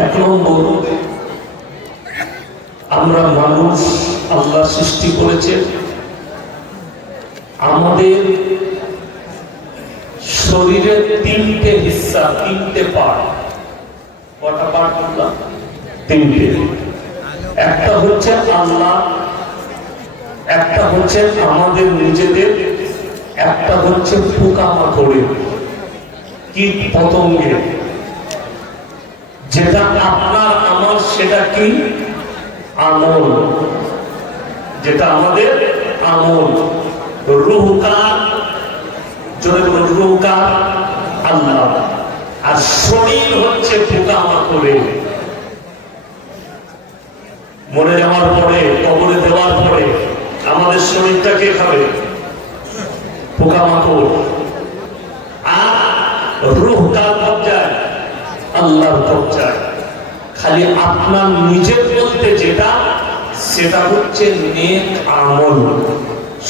এক নম্বর, আমরা মানুষ, আল্লাহ সৃষ্টি করেছে, আমাদের শরীরের তিনটে হিস্সা, তিনটে পার্ট। কটা পার্ট বললাম? তিনটে। একটা হচ্ছে আল্লাহ, একটা হচ্ছে আমাদের নিজেদের, একটা হচ্ছে পোকামাকড়ের, কীট পতঙ্গের। যেটা আপনার আমার সেটা কি? আমল। যেটা আমাদের আমল। রূহ কার? জোরে বলুন, রূহ কার? আল্লাহ। আর শরীর হচ্ছে পোকামাকড়ের। মরে যাওয়ার পরে, কবরে দেওয়ার পরে আমাদের শরীরটা কে খাবে? পোকামাকড়। আর রূহ কার কবজায়? আল্লাহর কবজায়। খালি আপনার নিজের বলতে যেটা, সেটা হচ্ছে নেক আমল।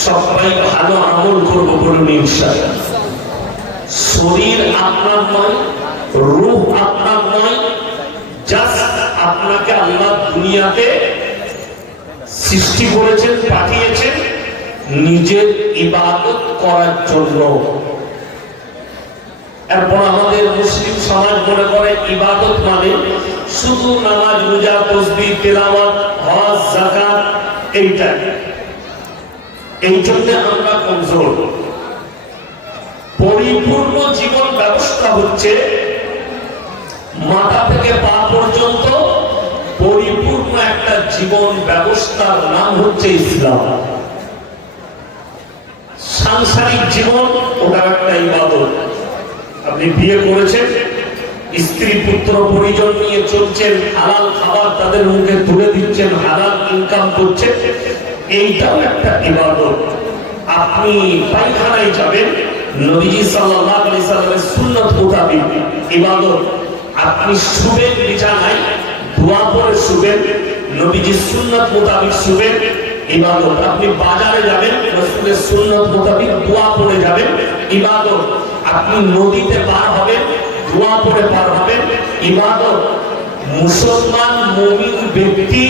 সবাই ভালো আমল করবো বলুন ইনশাআল্লাহ। শরীর আপনার নয়, রূহ আপনার নয়, জাস্ট আপনাকে আল্লাহ দুনিয়াতে সৃষ্টি করেছেন, পাঠিয়েছেন নিজের ইবাদত করার জন্য। এরপর আমাদের মুসলিম সমাজ মনে করে ইবাদত মানে শুধু নামাজ, রোজা, তাসবিহ, তেলাওয়াত, হজ, যাকাত, এইটাই। এই জন্য আমরা কমজোর। পরিপূর্ণ জীবন ব্যবস্থা হচ্ছে মাথা থেকে পা পর্যন্ত পরিপূর্ণ একটা জীবন ব্যবস্থার নাম হচ্ছে ইসলাম। সাংসারিক জীবন, ওটা একটা ইবাদত। আপনি বিয়ে করেছেন, স্ত্রী পুত্র পরিজন নিয়ে চলছেন, হালাল খাবার তাদের মুখে তুলে দিচ্ছেন, হালাল ইনকাম করছেন, এইটাও একটা ইবাদত। আপনি পায়খানায় যাবেন, নবীজি সাল্লাল্লাহু আলাইহি সাল্লামের সুন্নাত মোতাবেক ইবাদত। আপনি শুবেন বিছানায়, দোয়া করে শুবেন, নবীজির সুন্নাত মোতাবেক শুবেন, ইবাদত। আপনি বাজারে যাবেন, রাসূলের সুন্নাত মোতাবেক দোয়া পড়ে যাবেন, ইবাদত। আপনি নদীতে পার হবেন, দোয়া পড়ে পার হবেন, ইবাদত। মুসলমান মুমিন ব্যক্তি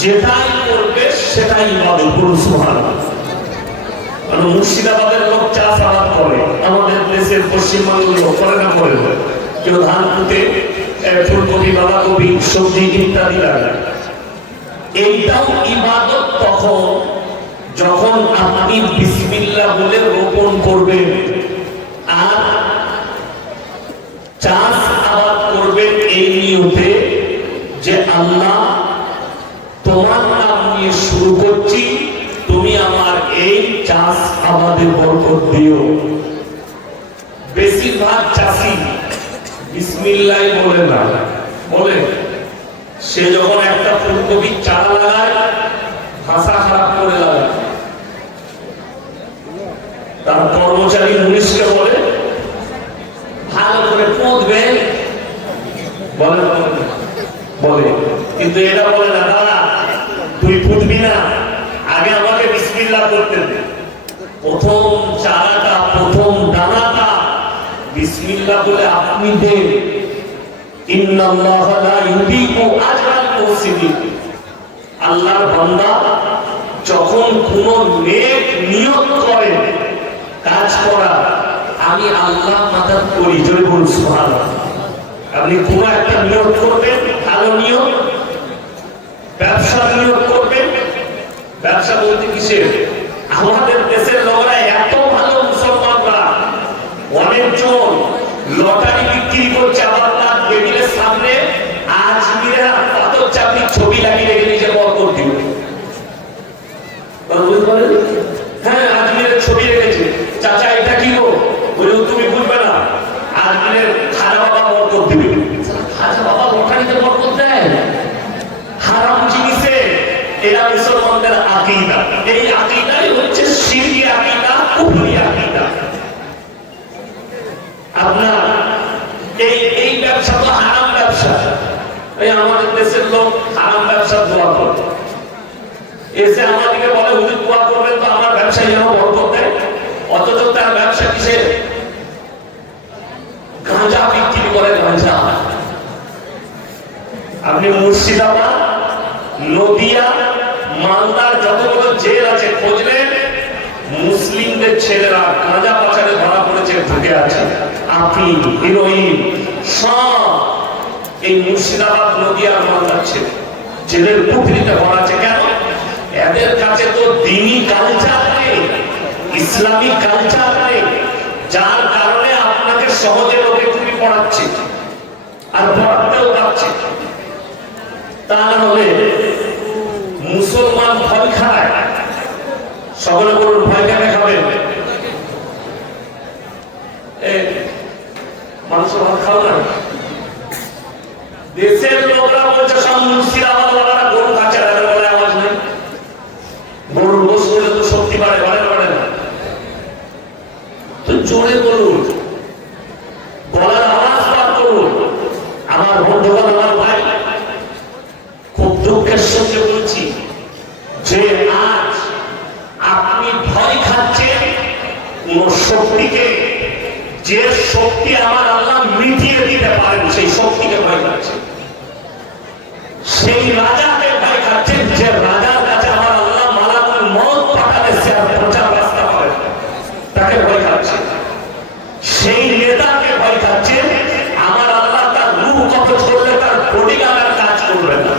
যেটাই করবে সেটাই ইবাদত। বলুন সুবহানাল্লাহ। মানে মুর্শিদাবাদের লোক চাষাবাদ করে, আমাদের দেশের পশ্চিমবঙ্গের লোক করে না? করে। কেউ ধান পুঁতে, ফুলকপি, বাঁধাকপি, সবজি ইত্যাদি লাগায়। এইটাও ইবাদত তখন যখন আপনি বিসমিল্লাহ বলে রোপণ করবেন আর চাষ আবাদ করবেন এই নিয়তে যে আল্লাহ তোমার নাম নিয়ে শুরু করছি, তুমি আমার এই চাষ আমাদের বরকত দিও। বেশিরভাগ চাষি বিসমিল্লাহ বলে না, বলে সে যখন একটা ফুলকপির চারা লাগায় ভাষা খারাপ করে লাগায়। তার কর্মচারী মুনিশকে বলে ভালো করে পুঁতবে, বলে বলে, কিন্তু এটা বলে না, দাদা তুই পুঁতবি না, আগে আমাকে বিসমিল্লাহ করতে দে। প্রথম চারাটা, প্রথম দানাটা বিসমিল্লাহ বলে আপনি দেন। ইন্নাল্লাহা লা ইউদিউ আজরাল মুহসিনিন। আল্লাহর বান্দা যখন কোন নেক নিয়ত করে কাজ করা, আমি আল্লাহ মাদদ করি, জোরে বলুন সুবহানাল্লাহ। আপনি কোন একটা নিয়ত করবেন, ভালো নিয়ত, ব্যবসা নিয়ত করবেন। ব্যবসা বলতে কিসের? আমাদের দেশের লোকরা এত ভালো, মুসলমানরা অনেকজন লটারি বিক্রি করছে, আবার তার টেবিলের সামনে আজমিরা পাথর চাপি ছবি লাগিয়ে রেখে নিজের বরকত দিবে। হ্যাঁ, আজমিরের ছবি রেখেছে। চাচা এটা কি গো? বলে তুমি বুঝবে না, আজমিরের খাজা বাবা বরকত দিবে। খাজা বাবা লটারিতে বরকত দেয়? হারাম জিনিসে। এরা মুসলমানদের আকীদা। এই আকীদাই হচ্ছে শিরকি আকীদা, কুফরি আকীদা। আপনার এই ব্যবসা তো হারাম ব্যবসা। এই আমাদের দেশের লোক হারাম ব্যবসা দোয়া করে, এসে আমাদেরকে বলে হুজুর দোয়া করবেন তো আমার ব্যবসায় যেন বরকত দেয়। অথচ তার ব্যবসা কিসের? গাঁজা বিক্রি করে। গাঁজা আপনি মুর্শিদাবাদ, নদিয়া, মালদার যতগুলো জেল আছে খুঁজলেন, মুসলিমদের ছেলেরা গাঁজা পাচারে ধরা পড়েছে, ঢুকে আছে। আফিম, হিরোইন সব এই মুর্শিদাবাদ, নদিয়া, মালদার ছেলে জেলের পুকুরিতে ভরা আছে। কেন? এদের কাছে তো দ্বীনি কালচার নেই, ইসলামী কালচার নেই, যার কারণে আপনাকে সহজে লোকে টুপি পড়াচ্ছে আর পড়াতেও পারছে। তা হলে মুসলমান ভয় খায়। সকলে বলুন ভয় কেন খাবেন? মানুষ ভাত খাও না। দেশের লোকরা বলছে সব মুর্শিদাবাদ ওনারা গরু খাচ্ছে, তাদের বলে আওয়াজ নেই। গরুর গোশ করলে তো শক্তি বাড়ে, বাড়ে না। তো জোরে বলুন, গলার আওয়াজ বার করুন। আমার বন্ধুগণ, আমার ভাই, খুব দুঃখের সঙ্গে বলছি যে আজ আপনি ভয় খাচ্ছেন কোন শক্তিকে, যে শক্তি আমার আল্লাহ মিটিয়ে দিতে পারেন, সেই শক্তিকে ভয় খাচ্ছেন। সেই রাজাকে ভয় খাচ্ছেন, যে রাজার কাছে আমার আল্লাহ মালাকুল মউত পাঠালে সে আর প্রচার রাস্তা পাবে, তাকে ভয় খাচ্ছে। সেই নেতাকে ভয় খাচ্ছে, আমার আল্লাহ তার রূহ কবজ করলে তার বডিগার্ডের কাজ করবে না।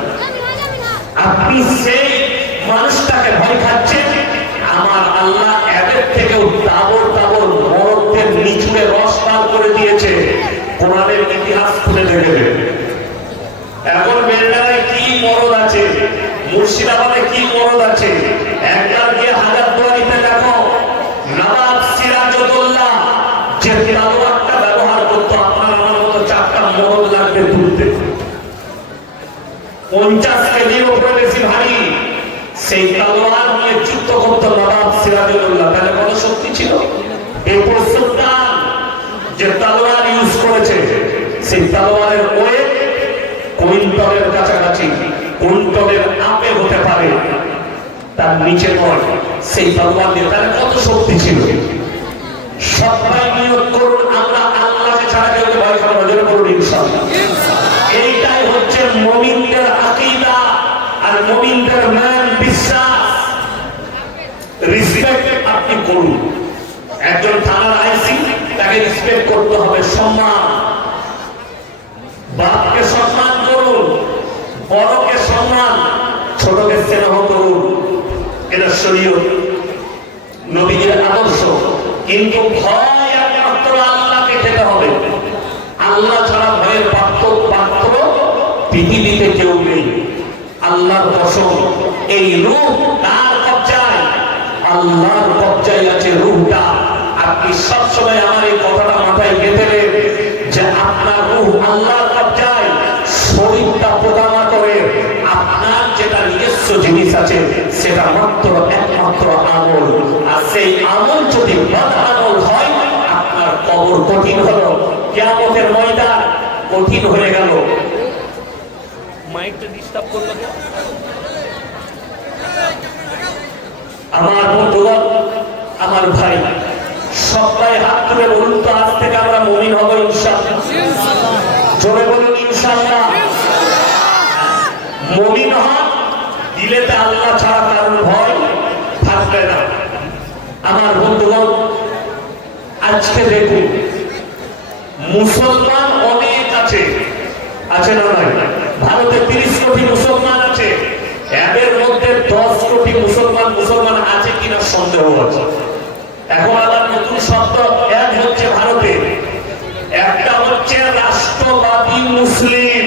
আপনি সেই মানুষটাকে ভয় খাচ্ছেন, আমার আল্লাহ এদের থেকেও তাবর তাবর মরদদের নিচুড়ে রস পান করে দিয়েছে। কোরআনের ইতিহাস খুলে দেখবে। এখন বেলডাঙায় কি মরদ আছে, মুর্শিদাবাদে কি মরদ আছে, একবার গিয়ে হাজারদুয়ারিতে দেখো, নবাব সিরাজউদ্দৌলা যে তলোয়ারটা ব্যবহার করতো, আপনার আমার মতো 4টা মরদ লাগবে তুলতে, 50 কেজির উপরে বেশি ভারী। সেই তলোয়ার নিয়ে যুদ্ধ করতো নবাব সিরাজউদ্দৌলা। তাহলে কত শক্তি ছিল? টিপু সুলতান যে তলোয়ার ইউজ করেছে, সেই তলোয়ারের ওয়েট কুইন্টলের কাছাকাছি, কুইন্টলের আপে হতে পারে, তার নিচে নয়। সেই তলোয়ার দিয়ে তাহলে কত শক্তি ছিল? সবাই নিয়োগ করুন, আমরা আল্লাহকে ছাড়া কেউ ভয় খাবো না, করুন ইনশাআল্লাহ। এইটাই হচ্ছে মুমিনদের আকীদা আর মুমিনদের মান বিশ্বাস। রিসপেক্ট আপনি করুন। একজন থানার আইসি, তাকে রিসপেক্ট করতে হবে, সম্মান। বাপকে সম্মান করুন, বড়কে সম্মান, ছোটকে স্নেহ করুন। এটা শরীয়ত, নবীজির আদর্শ। কিন্তু ভয় একমাত্র আল্লাহকে খেতে হবে। আল্লাহ ছাড়া ভয়ের পাত্র পৃথিবীতে কেউ নেই। আল্লাহর কসম, এই রূহ তার কবজায়, আল্লাহর কবজায় আছে রূহটা। আপনি সবসময় আমার এই কথাটা মাথায় গেঁথে নেন যে আপনার রূহ আল্লাহর কবজায়, শরীরটা প্রদান করে। আপনার যেটা নিজস্ব জিনিস আছে সেটা মাত্র একমাত্র আমল, আর সেই আমল যদি বদ আমল হয়, আপনার কবর কঠিন হলো, কিয়ামতের ময়দান কঠিন হয়ে গেল। মাইকটা ডিস্টার্ব করলো। আমার বন্ধুগণ, আমার ভাই, সবাই হাত তুলে বলুন তো, আজ থেকে আমরা মুমিন হব ইনশাআল্লাহ। জোরে বলুন ইনশাআল্লাহ। মুমিন হন, দিলেতে আল্লাহ ছাড়া কারণ ভয় থাকবে না। আমার বন্ধুগণ, আজকে দেখুন, মুসলমান অনেক আছে, আছে না নাই? ভারতে 30 কোটি মুসলমান আছে, এদের মধ্যে 10 কোটি মুসলমান আছে কিনা সন্দেহ আছে। এখন আবার নতুন শব্দ এক হচ্ছে ভারতে, একটা হচ্ছে রাষ্ট্রবাদী মুসলিম।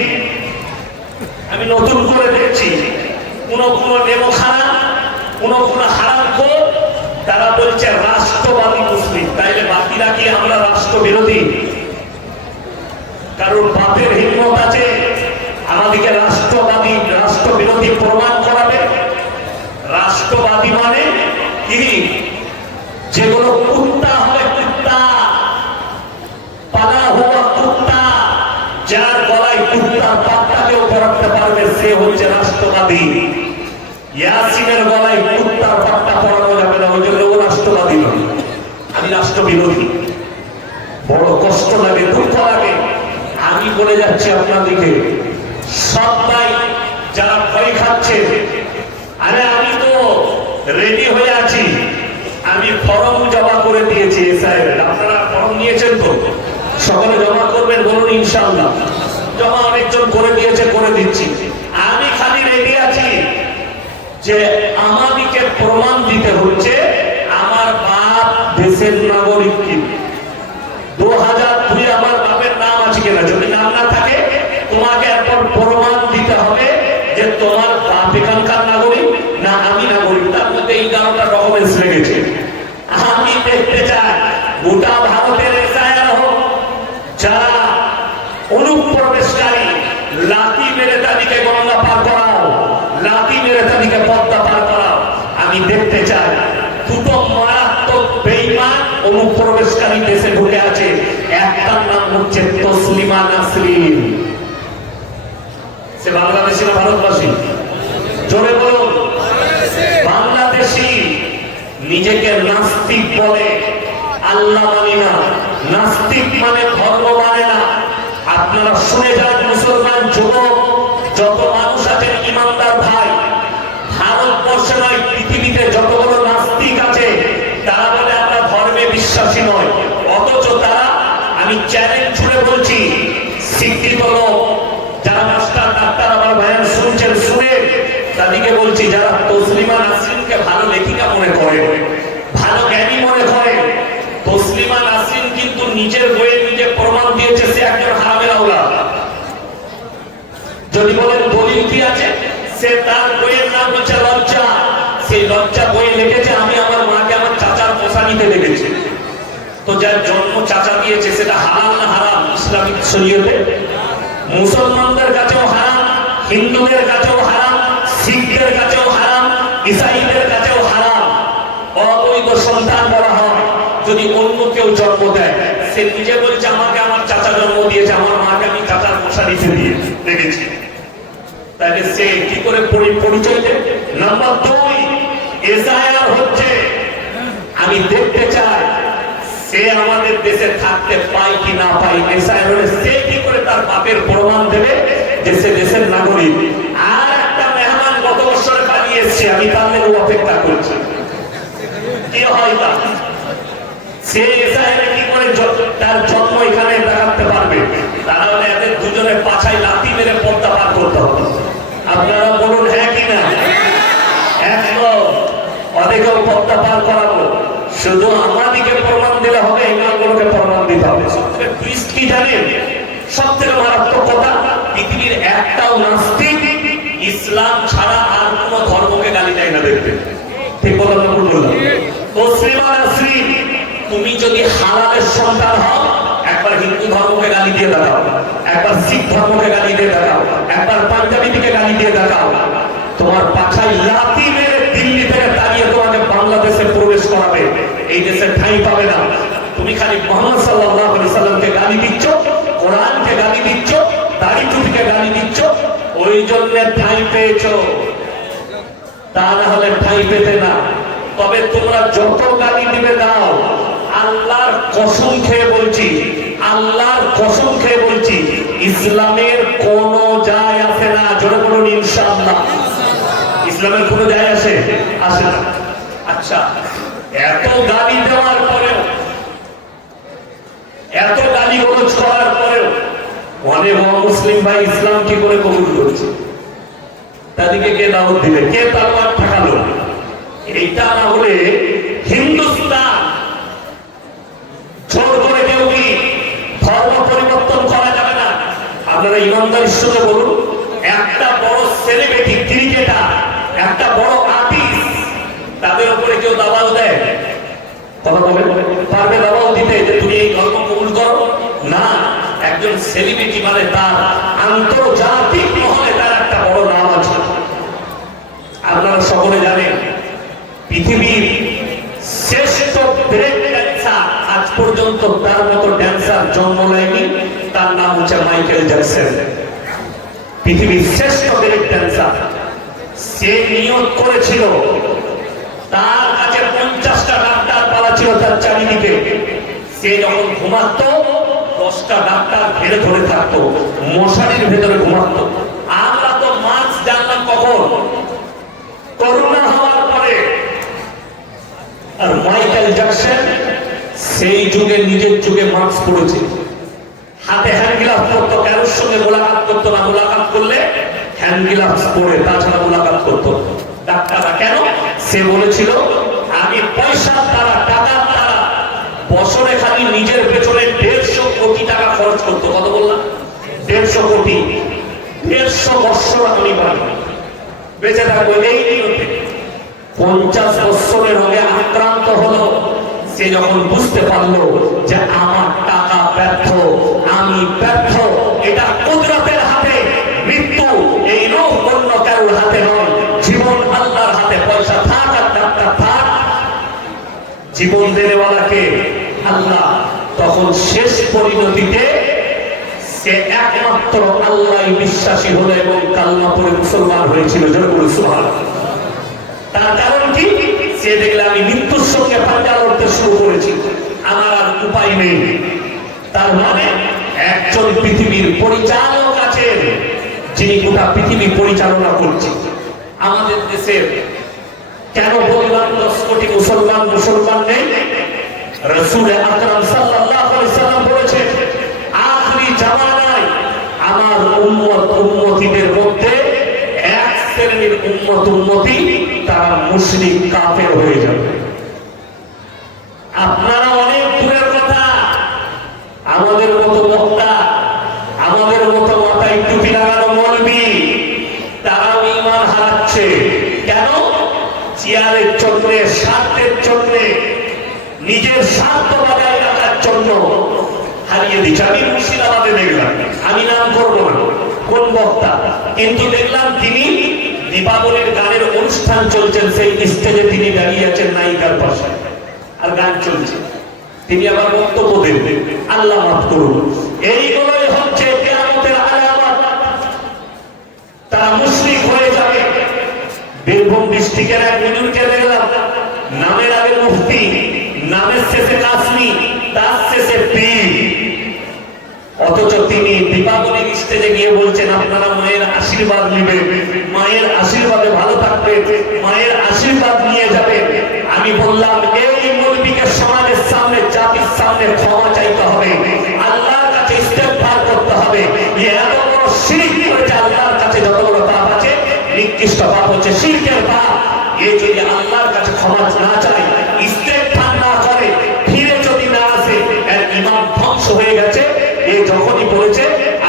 আমি নতুন করে দেখছি, কোন নেমখানা, কোন হারামখোর, তারা বলছে রাষ্ট্রবাদী মুসলিম। তাইলে বাকিরা কি আমরা রাষ্ট্র বিরোধী? কারণ বাপের হিম্মত আছে আমাদেরকে রাষ্ট্রবাদী, রাষ্ট্র বিরোধী প্রমাণ করাবে? রাষ্ট্রবাদী মানে কি? যেগুলো কুত্তা হবে, কুত্তা পালা হওয়া কুত্তা, যার গলায় কুত্তার পাত্তাকেও পরাতে পারবে, সে হচ্ছে রাষ্ট্রবাদী। ইয়াসিনের গলায় কুত্তার পাত্তা পরানো যাবে না, ওই জন্য ও রাষ্ট্রবাদী নয়। আমি রাষ্ট্র বিরোধী। বড় কষ্ট লাগে, দুঃখ লাগে। আমি বলে যাচ্ছি আপনাদেরকে, সবাই যারা ভয় খাচ্ছে, আরে আমি তো রেডি হয়ে আছি, আমি ফর্ম জমা করে দিয়েছি। আপনারা ফর্ম নিয়েছেন তো? সকালে জমা করবেন, বলুন ইনশাআল্লাহ। জমা অনেকজন করে দিয়েছে, করে দিচ্ছি। আমি খালি রেডি আছি যে আমাদিকে প্রমাণ দিতে হচ্ছে আমার বাপ দেশের নাগরিক কি। 2002 আমার বাপের নাম আছে কিনা, যদি নাম না থাকে তোমাকে এখন প্রমাণ দিতে হবে যে তোমার বাপ এখানকার নাগরিক না আমি নাগরিক। তার মধ্যে 11টা ডকুমেন্টস লেগেছে। আমি দেখতে চাই গোটা ভারতের এসআইআর হোক, যারা অনুপ্রবেশকারী লাঠি মেরে তাদেরকে গঙ্গা পার করাও, লাঠি মেরে তাদেরকে পদ্মা পার করাও। আমি দেখতে চাই দুটো মারাত্মক বেঈমান অনুপ্রবেশকারী দেশে ঢুকে আছে। একটার নাম হচ্ছে তসলিমা নাসরিন। সে বাংলাদেশি না ভারতবাসী? জোরে বলুন। বাংলাদেশি, নিজেকে নাস্তিক বলে, আল্লাহ মানি না। নাস্তিক মানে ধর্ম মানে না। আপনারা শুনে যান মুসলমান যুবক, যত মানুষ আছেন ইমানদার ভাই, ভারতবর্ষে নয় পৃথিবীতে যতগুলো নাস্তিক আছে তারা বলে আমরা ধর্মে বিশ্বাসী নয়। অথচ তারা, আমি চ্যালেঞ্জ ছুড়ে বলছি, শিক্ষিত লোক যারা মাস্টার ডাক্তার আমার ভাইয়ান শুনছেন, শুনে তাদেরকে বলছি, যারা তসলিমা নাসরিনকে ভালো লেখিকা মনে করে, ভালো জ্ঞানী মনে করে, তসলিমা নাসরিন কিন্তু নিজের বইয়ে নিজে প্রমাণ দিয়েছে সে একজন হারামের আওলাদ। যদি বলেন দলিল কি আছে, সে তার বইয়ের নাম হচ্ছে লজ্জা। সেই লজ্জা বই লিখেছে আমি আমার মাকে আমার চাচার পোষা নিতে দেখেছি। তো যার জন্ম চাচা দিয়েছে সেটা হালাল না হারাম ইসলামিক শরীয়তে? মুসলমানদের কাছেও হারাম, হিন্দুদের কাছেও হারাম, শিখদের কাছেও হারাম, ইসাইদের কাছেও হারাম। অবৈধ সন্তান বলা হয় যদি অন্য কেউ জন্ম দেয়। সে নিজে বলছে আমাকে আমার চাচা জন্ম দিয়েছে, আমার মাকে আমি চাচার পোষা নিতে দিয়ে দেখেছি। তাহলে সে কি করে পরিচয় দেয়? নাম্বার 2, এসআইআর হচ্ছে, আমি দেখতে চাই সে আমাদের দেশে থাকতে পায় কি না পায়। এসআইআর সে কি করে তার বাপের প্রমাণ দেবে যে সে দেশের নাগরিক। আর একটা মেহমান গত বছরে পালিয়ে এসছে, আমি তার জন্য অপেক্ষা করছি কি হয় তা। সে এসআইআর কি করে তার জন্ম এখানে দেখাতে পারবে? তারা হলে এদের দুজনের পাছায় লাথি মেরে পর্দা পার করতে হবে। আপনারা বলুন হ্যাঁ কি না? একদম অনেকেও পর্দা পার করাবো। শুধু আমাদিকে প্রমাণ দিলে হবে, ইমামগুলোকে প্রমাণ দিতে হবে। সবথেকে টুইস্ট কি জানেন? সবথেকে মারাত্মক কথা, পৃথিবীর একটাও নাস্তিক ইসলাম ছাড়া আর কোন ধর্মকে গালি দেয় না। দেখবে ঠিক বললাম না ভুল বললাম? তসলিমা নাসরিন, তুমি যদি হালালের সন্তান হও, একবার হিন্দু ধর্মকে গালি দিয়ে দেখাও, একবার শিখ ধর্মকে গালি দিয়ে দেখাও, একবার পাঞ্জাবিকে গালি দিয়ে দেখাও, তোমার পাছায় লাথি মেরে দিল্লি থেকে দাঁড়িয়ে তোমাকে বাংলাদেশে প্রবেশ করাবে। এই দেশে ঠাঁই পাবে না। তুমি খালি মুহাম্মদ সাল্লাল্লাহু আলাইহি সাল্লামকে গালি দিচ্ছ, কোরআনকে গালি দিচ্ছ, দাড়ি টুপিকে গালি দিচ্ছ, ওই জন্য ঠাঁই পেয়েছো। তা না হলে ঠাঁই পেতে না। তবে তোমরা যত গালি দিবে দাও, আল্লাহর কসম খেয়ে বলছি, আল্লাহর কসম খেয়ে বলছি, ইসলামের কোন যায় আসে না। জোরে বলুন ইনশাআল্লাহ। ইসলামের কোন যায় আসে? আসে না। আচ্ছা, এত গালি দেওয়ার পরেও, এত গালি গলজ করার পরেও অনেক মুসলিম ভাই ইসলাম কি করে কবুল করছে? তাদেরকে কে দাওয়াত দিলে? কে তালওয়ার ঠাকালো? এইটা না হলে হিন্দুস্তান জোর করে কেউ কি ধর্ম পরিবর্তন করা যাবে না। আপনারা ইমানদারির সাথে বলুন, একটা বড় সেলিব্রিটি ক্রিকেটার, একটা বড় আর্টিস্ট, তাদের উপরে কেউ দাবাও দেয়? কথা বলে পারবে দাবাও দিতে যে তুমি এই ধর্ম কবুল করো? না। একজন সেলিব্রিটি মানে তার আন্তর্জাতিক মহলে তার একটা বড় নাম আছে। আপনারা সকলে জানেন পৃথিবীর শ্রেষ্ঠ ব্রেক ড্যান্সার, আজ পর্যন্ত তার মতো ড্যান্সার জন্ম নেয়নি। তার নাম হচ্ছে মাইকেল জ্যাকসন। পৃথিবীর শ্রেষ্ঠ ব্রেক ড্যান্সার। সে নিয়োগ করেছিল, তার কাছে 50টা ডাক্তার পালা ছিল তার চারিদিকে। সে যখন ঘুমাতো 10টা ডাক্তার ঘিরে ধরে থাকতো, মশারির ভেতরে ঘুমাতো। যুগে নিজের যুগে মাস্ক পড়েছে, হাতে হ্যান্ড গ্লাভস পরতো, কারোর সঙ্গে মোলাকাত করতো না, মোলাকাত করলে হ্যান্ড গ্লাভস পরে, তাছাড়া মোলাকাত করতো। ডাক্তাররা কেন? সে বলেছিল আমি পয়সার দ্বারা, টাকার দ্বারা বছরে খালি নিজের পেছনে 150 কোটি টাকা খরচ করতো। কত বললাম? 150 কোটি। 150 বছর আমি বাড়ি বেঁচে থাকবো এই নিয়তে। 50 বছরের রোগে আক্রান্ত হলো। সে যখন বুঝতে পারলো যে আমার টাকা ব্যর্থ, আমি ব্যর্থ, এটা কুদরতের হাতে, মৃত্যু এই রোগ অন্য কারোর হাতে নয়, জীবন আল্লাহর হাতে। পয়সা থাক আর ডাক্তার থাক, জীবন দেনেওয়ালাকে আল্লাহ। তখন শেষ পরিণতিতে সে একমাত্র আল্লাহ বিশ্বাসী হলো এবং কালমা পড়ে মুসলমান হয়েছিল। তার কারণ কি? সে দেখলে আমি মৃত্যুর সঙ্গে পাঞ্জা লড়তে শুরু করেছি, আমার আর উপায় নেই। তার মানে একজন পৃথিবীর পরিচালক আছেন, যিনি গোটা পৃথিবী পরিচালনা করছে। আমাদের দেশের কেন বললাম 10 কোটি মুসলমান নেই? রাসূল আকরাম সাল্লাল্লাহু আলাইহি সাল্লাম বলেছেন, আখরি জামানায় আমার উম্মতীদের মধ্যে এক শ্রেণীর উম্মতি তারা মুশরিক কাফের হয়ে যাবে। আপনারা অনেক দূরের কথা, আমাদের মতো বক্তা, আমাদের মতো মাথায় টুপি লাগানো মৌলবি, তারাও ঈমান হারাচ্ছে। কেন? চেয়ারের জন্য, স্বার্থের জন্য, নিজের স্বার্থ বজায় রাখার জন্য হারিয়ে দিচ্ছে। আমি মুর্শিদাবাদে দেখলাম, আমি নাম করবো না কোন বক্তা, কিন্তু দেখলাম তিনি দীপাবলির গানের অনুষ্ঠান চলছেন, সেই স্টেজে তিনি দাঁড়িয়ে আছেন নায়িকার পাশে, আর গান চলছে। তিনি আবার বক্তব্য দেবেন, আল্লাহ মাফ করুন। এইগুলোই হচ্ছে কিয়ামতের আলামত। তারা মুশরিক হয়ে যাবে। বীরভূম ডিস্ট্রিক্টের এক মিনিটকে দেখলাম, নামের আগে মুফতি, নামের শেষে কাসমি, তার শেষে পীর, অথচ তিনি দীপাবলির স্টেজে গিয়ে বলছেন আপনারা মায়ের আশীর্বাদ নেবেন, মায়ের আশীর্বাদে ভালো থাকবেন, মায়ের আশীর্বাদ নিয়ে যাবেন। আমি বললাম এই মৌলবীকে সমাজের সামনে, জাতির সামনে ক্ষমা চাইতে হবে, আল্লাহর কাছে ইস্তেগফার করতে হবে। এত বড় শিরক করেছে, আল্লাহর কাছে যত বড় পাপ আছে, নিকৃষ্ট পাপ হচ্ছে শিরকের পাপ। এই যদি আল্লাহর কাছে ক্ষমা না চায়, ইস্তেগফার না করে, ফিরে যদি না আসে, এর ঈমান ধ্বংস হয়ে গেছে। এই যখনই বলেছে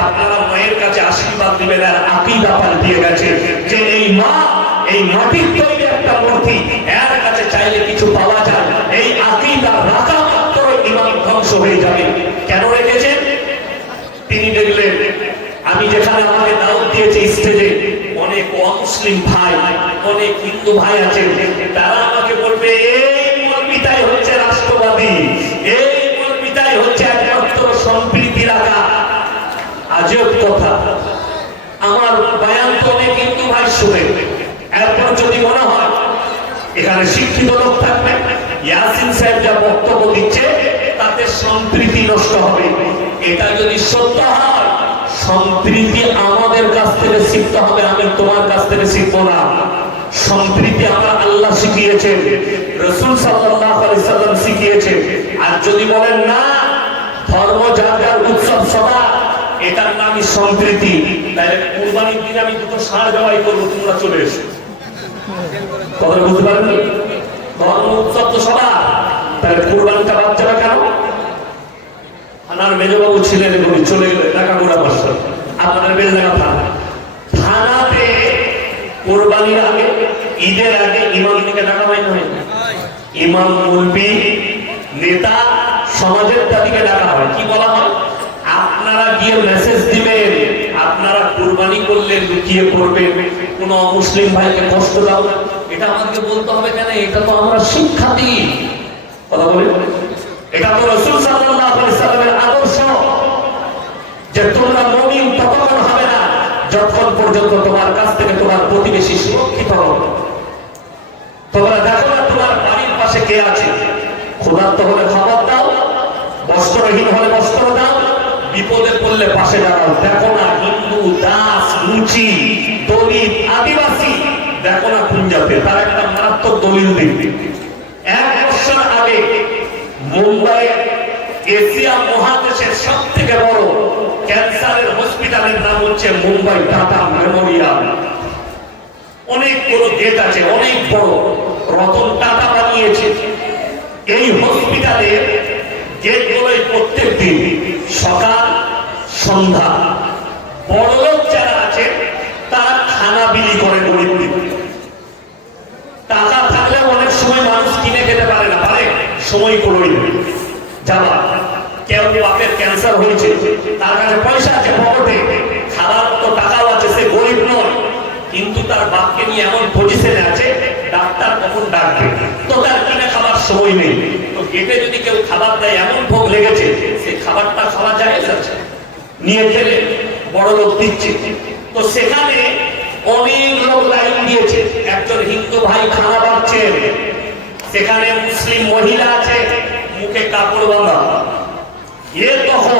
আপনারা মায়ের কাছে আশীর্বাদ দিবেন, আর আকীদা পাল্টিয়ে গেছে যে এই মা, এই মাটির তৈরি একটা মূর্তি, এর কাছে চাইলে কিছু পাওয়া যায়। এই আকীদা রাখা মাত্র ঈমান ধ্বংস হয়ে যাবে। কেন রেখেছেন? তিনি দেখলেন আমি যেখানে আমাকে দাওয়াত দিয়েছি স্টেজে, অনেক অমুসলিম ভাই, অনেক হিন্দু ভাই আছেন, তারা আমাকে বলবে এই মৌলবীটাই হচ্ছে রাষ্ট্রবাদী, এই মৌলবীটাই হচ্ছে একমাত্র সম্প্রীতি রাখা। আজব কথা। আমার বয়ান তো অনেক হিন্দু ভাই শুনে, এরপর যদি মনে হয় এখানে শিক্ষিত লোক থাকবে, ইয়াসিন সাহেব যা বক্তব্য দিচ্ছে তাতে সম্প্রীতি নষ্ট হবে, এটা যদি সত্য হয়, সম্প্রীতি আমাদের কাছ থেকে শিখতে হবে, আমি তোমার কাছ থেকে শিখবো না। সম্প্রীতি আমার আল্লাহ শিখিয়েছেন, রাসূল সাল্লাল্লাহু আলাইহি সাল্লাম শিখিয়েছেন। আর যদি বলেন না ধর্ম যার যার উৎসব সভা, এটার নামই সম্প্রীতি, তাহলে কুরবানির দিন আমি দুটো ষাঁড় জবাই করবো, তোমরা চলে এসো। কথা বুঝতে পারেন? ধর্ম উৎসব তো সভা, তাহলে কুরবানিটা বাদ যাবে কেন? থানার মেজবাবু ছিলেন এবং চলে গেলেন ঢাকা মাস্টার, আপনাদের বেলডাঙ্গা থানা। থানাতে কোরবানির আগে, ঈদের আগে ইমামকে ডাকা হয় না? ইমাম, মুলবি, নেতা, সমাজের দাবিকে ডাকা হয়। কি বলা হয়? আপনারা গিয়ে মেসেজ দিবেন, আপনারা কুরবানি করলে লুকিয়ে করবেন, কোন মুসলিম ভাইকে কষ্ট দাও না। এটা আমাদেরকে বলতে হবে কেন? এটা তো আমরা শিক্ষা দিই। কথা বলি, এটা তো রাসূল সাল্লাল্লাহু আলাইহি সাল্লামের আদর্শ যে তোমরা মুমিন ততক্ষণ হবে না যতক্ষণ পর্যন্ত তোমার কাছ থেকে তোমার প্রতিবেশী সুরক্ষিত হবে। তোমরা দেখো না তোমার বাড়ির পাশে কে আছে, ক্ষুধার্ত হলে খাবার দাও, বস্ত্রহীন হলে বস্ত্র দাও, বিপদে পড়লে পাশে দাঁড়াও। দেখো না হিন্দু, দাস, মুচি, দলিত, আদিবাসী, দেখো না কোন জাতে, তার একটা মারাত্মক দলিল দিন। 1 বছর আগে মুম্বাই এশিয়া মহাদেশের সব থেকে বড় ক্যান্সারের হসপিটালের নাম হচ্ছে মুম্বাই টাটা মেমোরিয়াল। অনেকগুলো গেট আছে, অনেক বড়, রতন টাটা বানিয়েছে। এই হসপিটালে গেটগুলোই প্রত্যেক দিন সকাল সন্ধ্যা বড়লোক যারা আছে তারা খানা বিলি করে গরিব। টাকা থাকলে অনেক সময় মানুষ কিনে খেতে পারে না, পারে সময় করই যাবা। কেউ বাপের ক্যান্সার হয়েছে, তার কাছে পয়সা আছে পকেটে, খাবার তো টাকাও আছে, সে গরিব নয়, কিন্তু তার বাপকে নিয়ে এমন পজিশনে আছে ডাক্তার কখন ডাকবে, তো তার কিনে খাবার সময় নেই। তো গেটে যদি কেউ খাবার দেয়, এমন ভোগ লেগেছে, সেই খাবারটা খাওয়া যায় আছে, নিয়ে খেলে বড় লোক দিচ্ছে। তো সেখানে অনেক লোক লাইন দিয়েছে। একজন হিন্দু ভাই খানা বাড়ছেন, সেখানে মুসলিম মহিলা আছে, মুখে কাপড় বাঁধা। এ তখন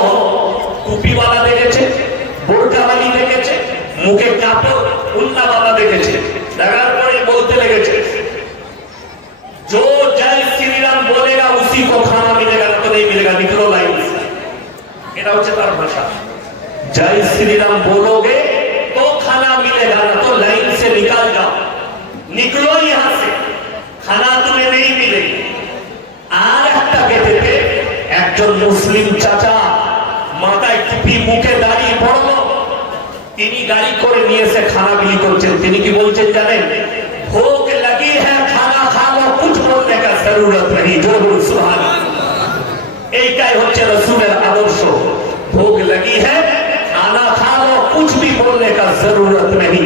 টুপিওয়ালা দেখেছে, বোরকাওয়ালি দেখেছে, মুখে কাপড় উন্না বাঁধা দেখেছে। দেখার পরে বলতে লেগেছে, जो जय श्री राम बोलेगा उसी को खाना मिलेगा, ना तो नहीं मिलेगा, निकलो लाइन से। এটা হচ্ছে তার ভাষা। जय श्री राम बोलोगे तो खाना मिलेगा, ना तो लाइन से निकल जाओ, निकलो यहाँ से, खाना तुम्हें नहीं मिलेगा। আর একটা গেটেতে একজন মুসলিম চাচা, মাথায় টুপি, মুখে দাড়ি, বড়, তিনি গাড়ি করে নিয়ে এসে খানা বিলি করছেন। তিনি কি বলছেন জানেন? ভোগ লাগি হ্যাঁ, খানা খাও, কুছ বলনে কা জরুরত নেই। জোরে বলুন সুবহানাল্লাহ। এইটাই হচ্ছে রাসূলের আদর্শ। ভোগ লাগি হ্যাঁ, খানা খাও, কুছ ভি বলনে কা জরুরত নেই।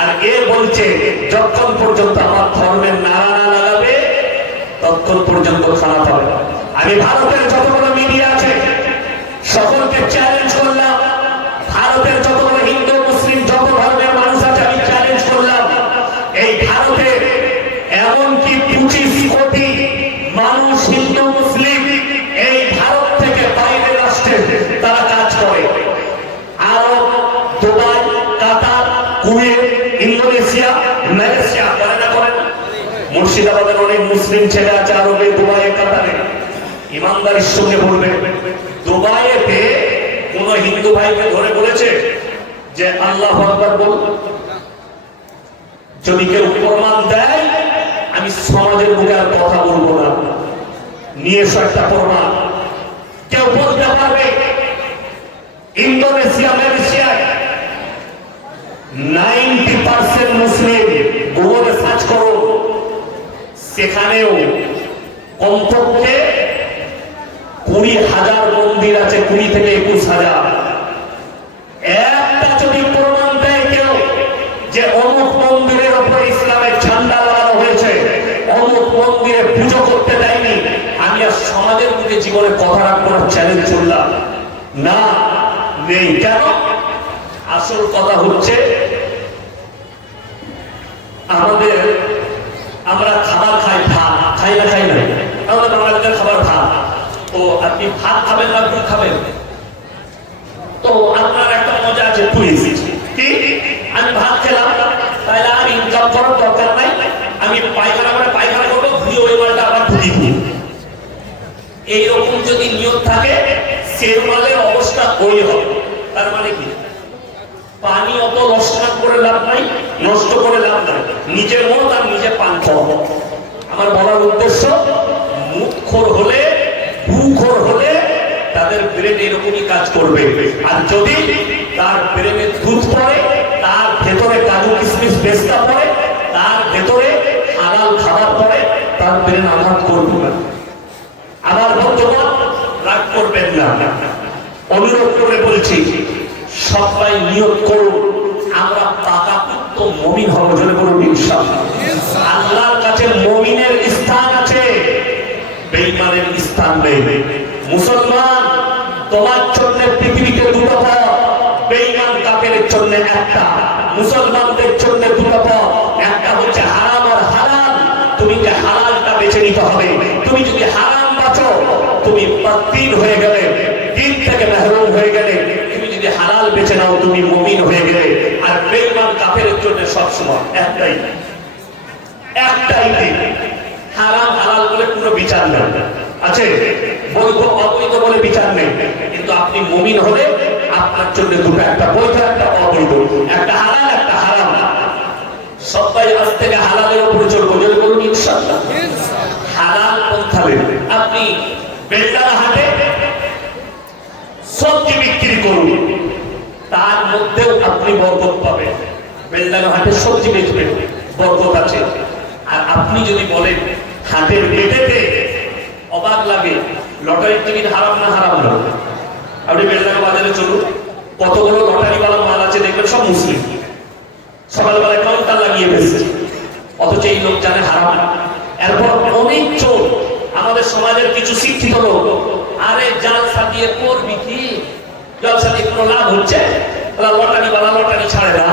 আর এ বলছে যতক্ষণ পর্যন্ত আমার ধর্মের নারা না লাগাবে ততক্ষণ পর্যন্ত খানা পাবে। আমি ভারতের যতগুলো মিডিয়া আছে সকলকে চ্যালেঞ্জ করলাম, ভারতের যতগুলো হিন্দু মুসলিম যত ধর্মের মানুষ আছে আমি চ্যালেঞ্জ করলাম, এই ভারতে এমনকি 25 কোটি মানুষ হিন্দু মুসলিম এই ভারত থেকে বাইরের রাষ্ট্রে তারা কাজ করে। আরব, দুবাই, কাতার, কুয়েত, ইন্দোনেশিয়া, মালয়েশিয়া, করে না করে না? মুর্শিদাবাদের অনেক মুসলিম ছেলে আছে আরবে, দুবাইয়ে, কাতারে। ইমানদারির সঙ্গে বলবে, দুবাইয়েতে কোন হিন্দু ভাইকে ধরে বলেছে যে আল্লাহু আকবার বল? যদি কেউ প্রমাণ দেয় আমি সমাজের মুখে আর কথা বলবো না, নিয়ে এসো একটা প্রমাণ। কেউ বলতে পারবে? ইন্দোনেশিয়া, মালয়েশিয়ায় 90% মুসলিম, গুগলে সার্চ করো, সেখানেও কমপক্ষে 20,000 মন্দির আছে, 20 থেকে 21,000। একটা যদি প্রমাণ দেয় কেউ যে অমুক মন্দিরের উপরে ইসলামের ঝান্ডা লাগানো হয়েছে, অমুক মন্দিরে পুজো করতে দেয়নি, আমি আর সমাজের মুখে জীবনে কথা রাখবো না, চ্যালেঞ্জ করলাম না, নেই। কেন? আসল কথা হচ্ছে আমাদের, আমরা খাবার খাই, ভাত খাই না, খাই না, আমাদের বাঙালিদের খাবার ভাত। তো আপনি ভাত খাবেন না কি খাবেন? তো আপনার একটা মজা আছে, টুইস্ট কি, আমি ভাত খেলাম, তাহলে আর ইনকাম করার দরকার নাই, আমি পায়খানা করে পায়খানা করবো, ঘুরিয়ে ওই মালটা আবার ঢুকি দিই। এইরকম যদি নিয়ত থাকে, সে মালের অবস্থা ওই হবে। তার মানে কি? পানি অত নষ্ট করে লাভ নাই, নষ্ট করে লাভ নাই, নিজের মত আর নিজে পান খাওয়া। আমার বলার উদ্দেশ্য, মুখখোর হলে, ভূখোর হলে তাদের ব্রেন এরকমই কাজ করবে। আর যদি তার ব্রেনে দুধ পড়ে, তার ভেতরে কাজু কিশমিশ পেস্তা পড়ে, তার ভেতরে হালাল খাবার পড়ে, তার ব্রেন আঘাত করবে না। আমার বন্ধুগণ, রাগ করবেন না, অনুরোধ করে বলছি, সবাই নিয়ত করুন আমরা পাকাপোক্ত মুমিন হব। জোরে বলুন ইনশাআল্লাহ। আল্লাহর কাছে মুমিনের স্থান আছে, বেঈমানের স্থান নেই। মুসলমান, তোমার জন্য পৃথিবীতে দুটো পথ, বেঈমান কাফেরের জন্য একটা, মুসলমানদের জন্য দুটো পথ, একটা হচ্ছে হারাম আর হালাল। তুমি যে হালালটা বেছে নিতে হবে। তুমি যদি হারাম বাঁচো, তুমি বাতিল হয়ে গেলে, দিন থেকে মাহরুম হয়ে গেলে। তুমি যদি হালাল বেছে নাও, তুমি মুমিন হয়ে গেলে। আর বেঈমান কাফেরের জন্য সবসময় একটাই দিন, হারাম হালাল বলে কোনো বিচার নেই। আছে, বৈধ অবৈধ বলে বিচার নেই, কিন্তু আপনি মুমিন হলে আপনার জন্য দুটো, একটা বৈধ একটা অবৈধ, একটা হালাল একটা হারাম। সবাই আজ থেকে হালালের উপরে চলবো, যদি বলুন ইনশাআল্লাহ। হালাল পন্থা নেবে। আপনি বেলডাঙ্গা হাটে সবজি বিক্রি করুন, তার মধ্যেও আপনি বরকত পাবেন। বেলডাঙ্গা হাটে সবজি বেচবেন, বরকত আছে। আর আপনি যদি বলেন হাটের গেটেতে, অবাক লাগে, লটারির টিকিট হারাম না হারাম না? আপনি বেলডাঙ্গা বাজারে চলুন, কতগুলো লটারিওয়ালা মাল আছে দেখবেন, সব মুসলিম। সকালবেলায় কাউন্টার লাগিয়ে ফেলছে, অথচ এই লোক জানে হারাম। এরপর অনেক চোর, আমাদের সমাজের কিছু শিক্ষিত লোক, আরে জালসা দিয়ে করবি কি, জালসা দিয়ে কোনো লাভ হচ্ছে? লটারিওয়ালা লটারি ছাড়ে না,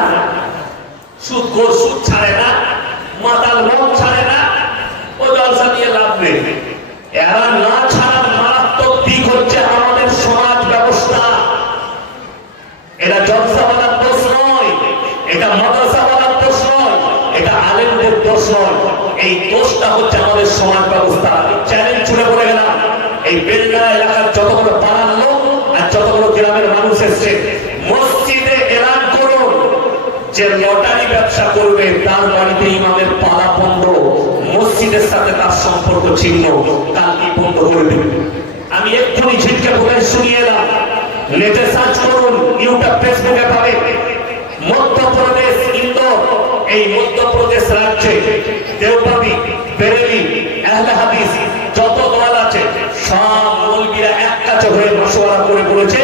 সুদখোর সুদ ছাড়ে না, মাতাল মদ ছাড়ে না, ও জালসা দিয়ে লাভ নেই। এরা না ছাড়ার মারাত্মক দিক হচ্ছে আমাদের সমাজ ব্যবস্থা। এটা জলসাওয়ালার দোষ নয়, এটা মাদ্রাসাওয়ালার দোষ নয়, এটা আলেমদের দোষ নয়, এই দোষটা হচ্ছে আমাদের সমাজ ব্যবস্থা। চ্যালেঞ্জ ছুড়ে পড়ে গেলাম, এই বেলডাঙ্গা এলাকার যতগুলো পাড়ার লোক আর যতগুলো গ্রামের মানুষ এসছে, মসজিদে এলান করুন যে লটারি ব্যবসা করবে তার বাড়িতে ইমামের পালা বন্ধ, মসজিদের সাথে তার সম্পর্ক ছিন্ন, কালকে বন্ধ করে দেবে। আমি এক্ষুনি ঝিটকে বলে শুনিয়ে এলাম, নেটে সার্চ করুন, ইউটিউব ফেসবুকে পাবে। মধ্যপ্রদেশ ইন্দোর, এই মধ্যপ্রদেশ রাজ্যে দেওবন্দি, বেরেলি, আহলে হাদিস যত দল আছে, সব মৌলবীরা এক কাছে হয়ে মশওয়ারা করে বলেছে,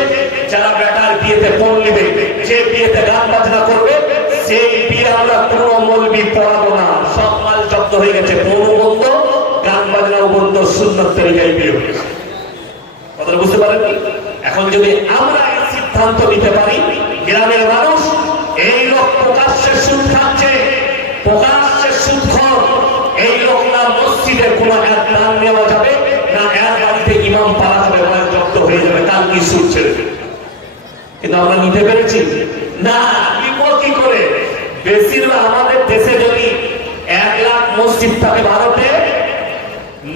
যারা বেটার বিয়েতে ফোন নেবে, যে বিয়েতে গান বাজনা করবে, সেই বিয়ে আমরা কোনো মৌলবী পড়াবো না। সব মাল জব্দ হয়ে গেছে, ফোনও বন্ধ, গান বাজনাও বন্ধ, সুন্নত তরিকায় বিয়ে হয়েছে। কথা বুঝতে পারেন? এখন যদি আমরা এই সিদ্ধান্ত নিতে পারি, গ্রামের মানুষ, এই লোক প্রকাশ্যে সুদ খাচ্ছে, প্রকাশ্যে সুদখোর, এই লোক না মসজিদের কোনো এক দান নেওয়া যাবে না, এক বাড়িতে ইমাম পালা হবে, জব্দ হয়ে যাবে, কাল কি সুদ ছেড়ে দেবে। কিন্তু আমরা নিতে পেরেছি না, বিপদ কি করে? বেশিরভাগ আমাদের দেশে যদি 1 লাখ মসজিদ থাকে ভারতে,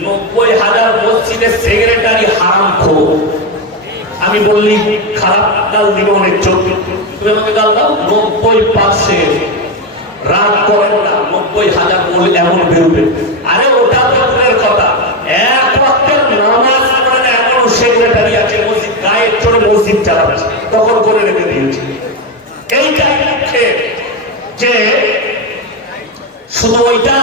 90,000 মসজিদের সেক্রেটারি হারামখোর। আমি বললি খারাপ গাল দিব অনেক চোখ, তুমি আমাকে গাল দাও, 90% রাগ করেন না, 90,000 এমন বেরোবে। আরে ওটা তো দূরের কথা, এক ওয়াক্তের নামাজ পড়ে না এমন সেক্রেটারি আছে, মসজিদ গায়ের চড়ে মসজিদ চালাচ্ছে, তখন করে রেখে দিয়েছে। এইটাই হচ্ছে যে শুধু ওইটা।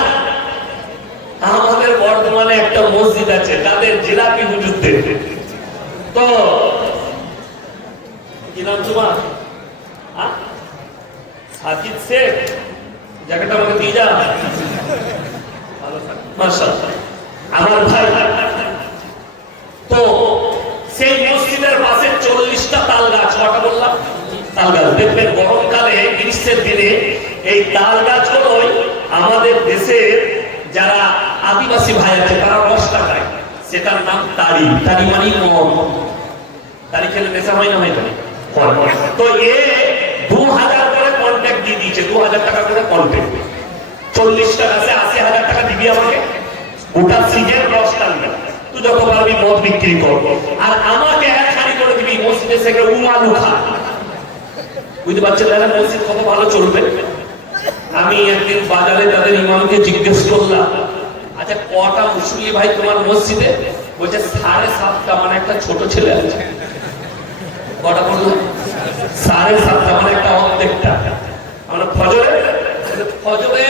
আমাদের বর্তমানে একটা মসজিদ আছে, তাদের জিলাপি হুজুরদের, তো কি নাম তোমার? সাজিদ শেখ, জায়গাটা আমাকে দিয়ে যা, মাশাআল্লাহ আমার ভাই। তো সেই মসজিদের পাশে 40টা তাল গাছ, কটা বললাম? তাল গাছ। দেখবেন গরমকালে, গ্রীষ্মের দিনে এই তাল গাছগুলোই আমাদের দেশের যারা আদিবাসী ভাই আছে তারা রসটা খায়, সেটার নাম তাড়ি। তাড়ি মানে মদ, তাড়ি খেলে নেশা হয় না? হয় না? তো এ 2000 করে কন্ট্যাক্ট দিয়ে দিয়েছে, 2000 টাকা করে কন্ট্যাক্ট, 40টা গাছে 80,000 টাকা দিবি আমাকে, ওটা সিজন রস টানবে, তুই যত পারবি মদ বিক্রি কর, আর আমাকে এক হাড়ি করে দিবি মসজিদে থেকে উমালু খা। বুঝতে পারছেন দাদা মসজিদ কত ভালো চলবে? আমি একদিন বাজারে তাদের ইমামকে জিজ্ঞেস করলাম, আচ্ছা কটা মুসলিম ভাই তোমার মসজিদে? বলছে 7.5টা, মানে একটা ছোট ছেলে আছে। কটা বললাম? 7.5টা, মানে একটা অর্ধেকটা। আমরা ফজরে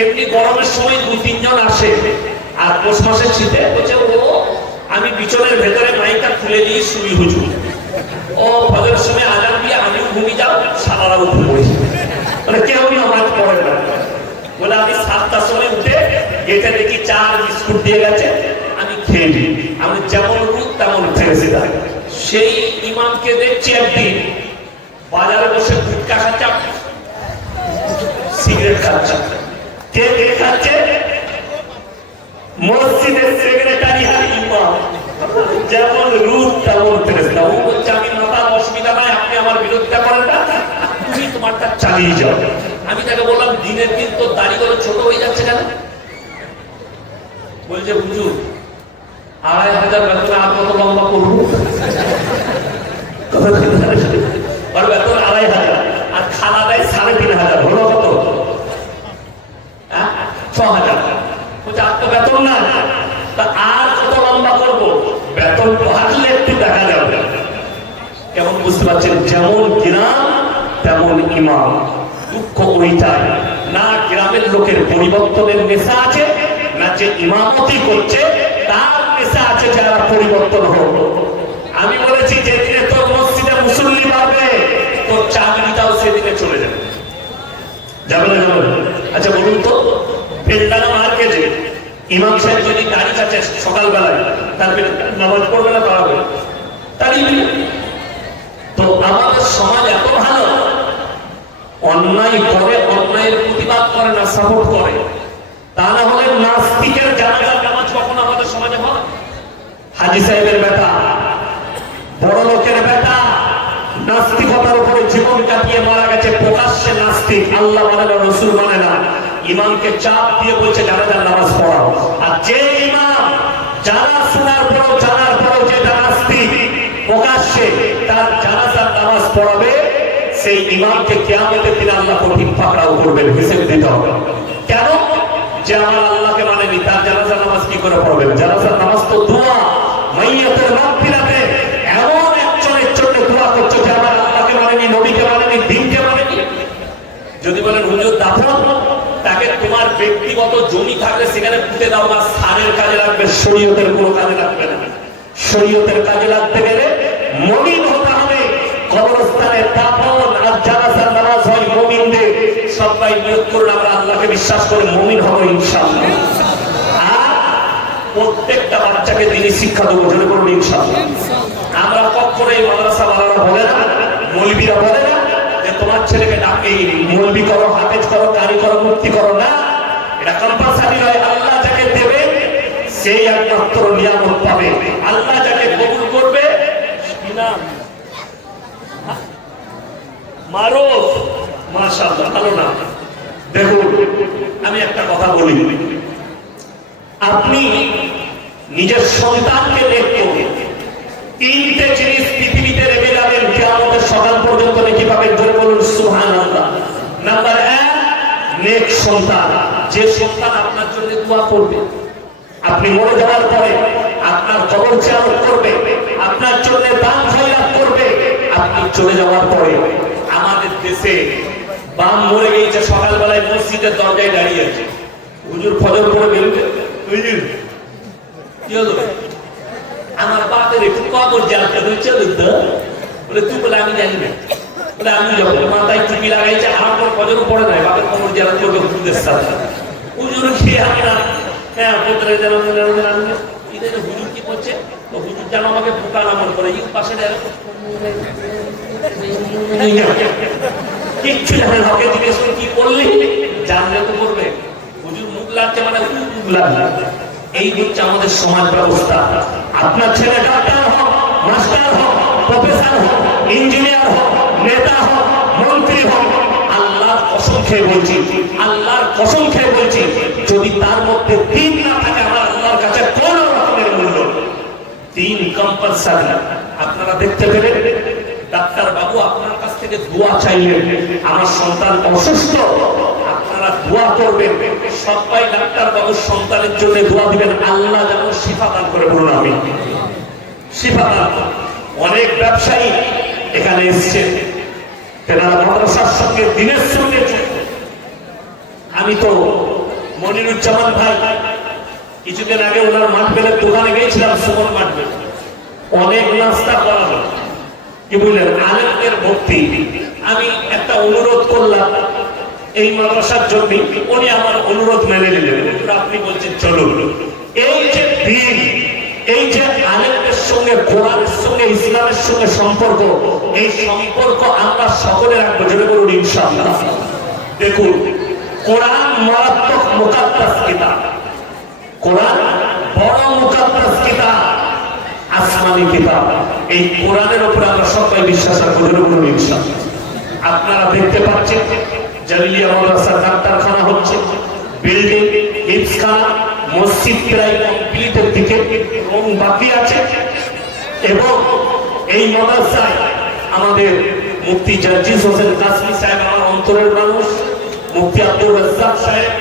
এমনি গরমের সময় 2-3 জন আসে, আর পৌষ মাসের শীতে বলছে ও আমি বিচনের ভেতরে মাইকটা খুলে দিয়ে শুই হুজুর, ও ফজরের সময় আজান দিয়ে আমিও ঘুমিয়ে যাও, সারা উঠে পড়ি, মানে কেউ নামাজ পড়ে না। বলে আমি 7টার সময় উঠে গেটে দেখি চা বিস্কুট দিয়ে গেছে, আমি খেয়ে নিই, আমি যেমন রূপ তেমন ফেরেছি। সেই ইমামকে দেখছি একদিন বাজারে বসে গুটকা খাচ্ছে, সিগারেট খাচ্ছে। কে খাচ্ছে? মসজিদের সেক্রেটারি আর ইমাম, যেমন রূপ তেমন ফেরেশতা। ও বলছে আমি মাতার, অসুবিধা নাই, আপনি আমার বিরোধিতা করেন না, তুমি তোমারটা চালিয়ে যাও। আমি তাকে বললাম দিনের দিন তো দাড়িগুলো ছোট হয়ে যাচ্ছে কেন? বলছে হুজুর 2,500 বেতনে আর কত লম্বা করবো? ওর বেতন 2,500 আর খানা দেয় 3,500, হলো কত? 6,000। বলছে আর তো বেতন না, তা আর কত লম্বা করবো? বেতন বাড়লে একটু দেখা যাবে। কেমন বুঝতে পারছেন? যেমন গ্রাম তেমন ইমাম। দুঃখ ওইটাই না, গ্রামের লোকের পরিবর্তনের নেশা আছে, না যে ইমামতি করছে তার নেশা আছে যারা পরিবর্তন হোক। আমি বলেছি যেদিনে তোর মসজিদে মুসল্লি বাড়বে তোর চাকরিটাও সেদিনে চলে যাবে। যাবে না যাবে না? আচ্ছা বলুন তো, বেলডাঙ্গা মার্কেটে ইমাম সাহেব যদি দাঁড়িয়ে আছে সকালবেলায়, তারপরে নামাজ পড়বে না পারাবে? দাঁড়িয়ে। তো আমাদের সমাজ এত ভালো, অন্যায় করে অন্যায়ের প্রতিবাদ করে না, সাপোর্ট করে। তা না হলে নাস্তিকের জানাজার নামাজ কখন আমাদের সমাজে হয়? হাজী সাহেবের বেটা, বড় লোকের বেটা, নাস্তিকতার উপরে জীবন কাটিয়ে মারা গেছে, প্রকাশ্যে নাস্তিক, আল্লাহ মানে না, রসুল মানে না, ইমামকে চাপ দিয়ে বলছে জানাজার নামাজ পড়াও। আর যে ইমাম জানা শোনার পরও জানার পরও যেটা নাস্তিক প্রকাশ্যে তার জানাজার নামাজ পড়াবে, সেই ইমামকে কিয়ামতের দিন আল্লাহ কঠিন পাকড়াও করবেন, হিসেব দিতে হবে। কেন? যে আমার আল্লাহকে মানেনি, তার জানাজার নামাজ কি করে পড়বেন? জানাজার নামাজ তো দোয়া, মাইয়াতের মাগফিরাতে এমন একজনের জন্য দোয়া করছো যে আমার আল্লাহকে মানেনি, নবীকে মানেনি, দ্বীনকে মানেনি। যদি বলেন হুজুর দাফন, তাকে তোমার ব্যক্তিগত জমি থাকলে সেখানে পুঁতে দাও না, সারের কাজে লাগবে, শরীয়তের কোনো কাজে লাগবে না। শরীয়তের কাজে লাগতে গেলে মুমিন হতে হবে। কবরস্থানে দাফন আর জানাজার নামাজ হয় মুমিনদের। সবাই নিয়ত করুন আমরা আল্লাহকে বিশ্বাস করে মুমিন হব ইনশাআল্লাহ। আর প্রত্যেকটা বাচ্চাকে দিনী শিক্ষা দেবো, জোরে করুন ইনশাআল্লাহ। আমরা কখনোই মাদ্রাসা ওয়ালারা বলে না, মৌলবীরা বলে না যে তোমার ছেলেকে ডাকে মৌলবী করো, হাফেজ করো, কারি করো, মুফতি করো, না। এটা কম্পালসারি নয়। আল্লাহ যাকে দেবে সেই একমাত্র নিয়ামত পাবে। আল্লাহ যাকে কবুল করবে, মারো মাশাআল্লাহ, ভালো না। দেখুন আমি একটা কথা বলি, আপনি নিজের সন্তানকে দেখুন, 3টে জিনিস পৃথিবীতে রেখে যাবেন কিয়ামতের সকাল পর্যন্ত রেখে পাবেন, ধরে বলুন সুবহানাল্লাহ। নাম্বার 1, নেক সন্তান, যে সন্তান আপনার জন্য দোয়া করবে। আপনি মরে যাওয়ার পরে আপনার কবর জিয়ারত করবে, আপনার জন্য দান খয়রাত করবে। আপনি চলে যাওয়ার পরে আমাদের দেশে বাম মরে গিয়েছে, সকালবেলায় মসজিদের দরজায় দাঁড়িয়ে আছে, হুজুর ফজর পড়ে বেরোবে, হুজুর কি হলো, আমার বাপের একটু কবর জিয়ারত হয়েছে বলে, তুই বলে আমি জানি না, বলে আমি যাবো, মাথায় টুপি লাগাইছে, আমার পর ফজর পড়ে নাই, বাপের কবর জিয়ারত করবে হুজুরের সাথে। হুজুর খেয়ে আমি না, হ্যাঁ পুত্রে জানো হুজুর কি করছে, হুজুর যেন আমাকে পোকা নামন করে, এই পাশে কিচ্ছু জানেন, হকে জিজ্ঞেস করে কি করলি, জানলে তো করবে। হুজুর মুখ লাগছে মানে মুখ লাগছে। এই হচ্ছে আমাদের সমাজ ব্যবস্থা। আপনার ছেলে ডাক্তার হোক, মাস্টার হোক, প্রফেসর হোক, ইঞ্জিনিয়ার হোক, নেতা হোক, মন্ত্রী হোক, আল্লাহর কসম খেয়ে বলছি, আল্লাহর কসম খেয়ে বলছি, যদি তার মধ্যে দিন না থাকে আমার আল্লাহর কাছে কোন রকমের মূল্য। দিন কম্পালসারি। আপনারা দেখতে পেলেন ডাক্তার বাবু আপনার কাছ থেকে দোয়া চাইলেন, আমার সন্তান অসুস্থ, আপনারা দোয়া করবেন। সবাই ডাক্তার বাবুর সন্তানের জন্য দোয়া দিবেন, আল্লাহ যেন শিফা দান করে, বলুন আমি শিফা দান। অনেক ব্যবসায়ী এখানে এসছে, তেনারা মাদ্রাসার সঙ্গে দিনের সঙ্গে। আমি তো মনিরুজ্জামান ভাই কিছুদিন আগে ওনার মাঠবেলের দোকানে গিয়েছিলাম, সুমন মাঠবেল, অনেক নাস্তা করা হলো, কি বুঝলেন, আলেমদের ভর্তি। আমি একটা অনুরোধ করলাম এই মাদ্রাসার জন্য, উনি আমার অনুরোধ মেনে নিলেন। আপনি বলছেন চলুন, এই যে দিন, এই যে আলেমদের সঙ্গে, কোরআনের সঙ্গে, ইসলামের সঙ্গে সম্পর্ক, এই সম্পর্ক আমরা সকলে রাখবো, যেটা বলুন ইনশাআল্লাহ। দেখুন কোরআন মারাত্মক মুকাদ্দাস কিতাব, কোরআন বড় মুকাদ্দাস কিতাব, আসমানি কিতাব। এই কোরআনের উপর আমরা সবাই বিশ্বাস রাখবো, যেটা বলুন ইনশাআল্লাহ। আপনারা দেখতে পাচ্ছেন জামিলিয়া মাদ্রাসার ডাক্তারখানা হচ্ছে, বিল্ডিং, হিপসখানা, মসজিদ প্রায় কমপ্লিটের দিকে, রং বাকি আছে। এবং এই মাদ্রাসায় আমাদের মুফতি জার্জিস হোসেন কাসমি সাহেব আমার অন্তরের মানুষ, মুফতি আব্দুর রাজ্জাক সাহেব,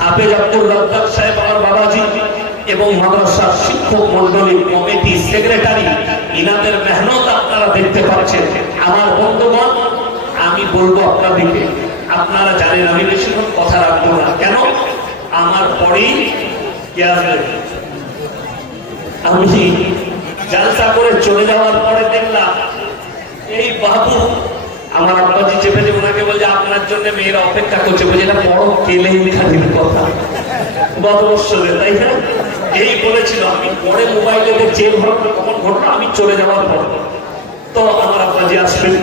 হাফেজ আব্দুর রাজ্জাক সাহেব আমার বাবাজি, এবং মাদ্রাসার শিক্ষক মন্ডলী, কমিটি, সেক্রেটারি, ইনাদের মেহনত আপনারা দেখতে পাচ্ছেন। আমার বন্ধুগণ, আমি বলবো আপনাদেরকে, আপনারা জানেন আমি বেশিক্ষণ কথা রাখবো না, কেন আমার পরেই কে আসবে। আমি জালসা করে চলে যাওয়ার পরে দেখলাম এই বাবু আমার আব্বাজি চেপে যে ওনাকে বলছে আপনার জন্য মেয়েরা অপেক্ষা করছে, বলছে এটা বড় কেলেঙ্কারির কথা, বদবৎসরের, তাই না? এই বলেছিল। আমি পরে মোবাইলে দেখছি কখন ঘটনা, আমি চলে যাওয়ার পর তো আমার আব্বাজি আসবেন,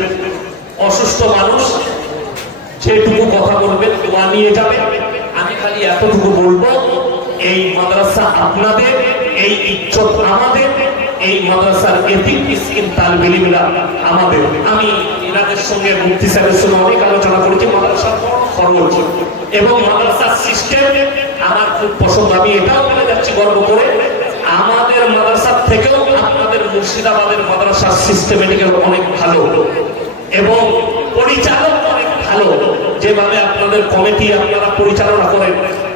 অসুস্থ মানুষ, যেটুকু কথা বলবেন দোয়া নিয়ে যাবেন। আমি খালি এতটুকু বলবো, এই মাদ্রাসা আপনাদের, এই ইজ্জত আমাদের, এই মাদ্রাসার এতিম মিসকিন তালিবে ইলমরা আমাদের। আমি এনাদের সঙ্গে মুফতি সাহেবের সঙ্গে অনেক আলোচনা করেছি, মাদ্রাসার খরচ এবং মাদ্রাসার সিস্টেম আমার খুব পছন্দ। আমি এটাও বলে যাচ্ছি গর্ব করে, আমাদের মাদ্রাসার থেকেও আপনাদের মুর্শিদাবাদের মাদ্রাসার সিস্টেমেটিক্যাল অনেক ভালো এবং পরিচালক অনেক ভালো। যেভাবে আপনাদের কমিটি আপনারা পরিচালনা করেন,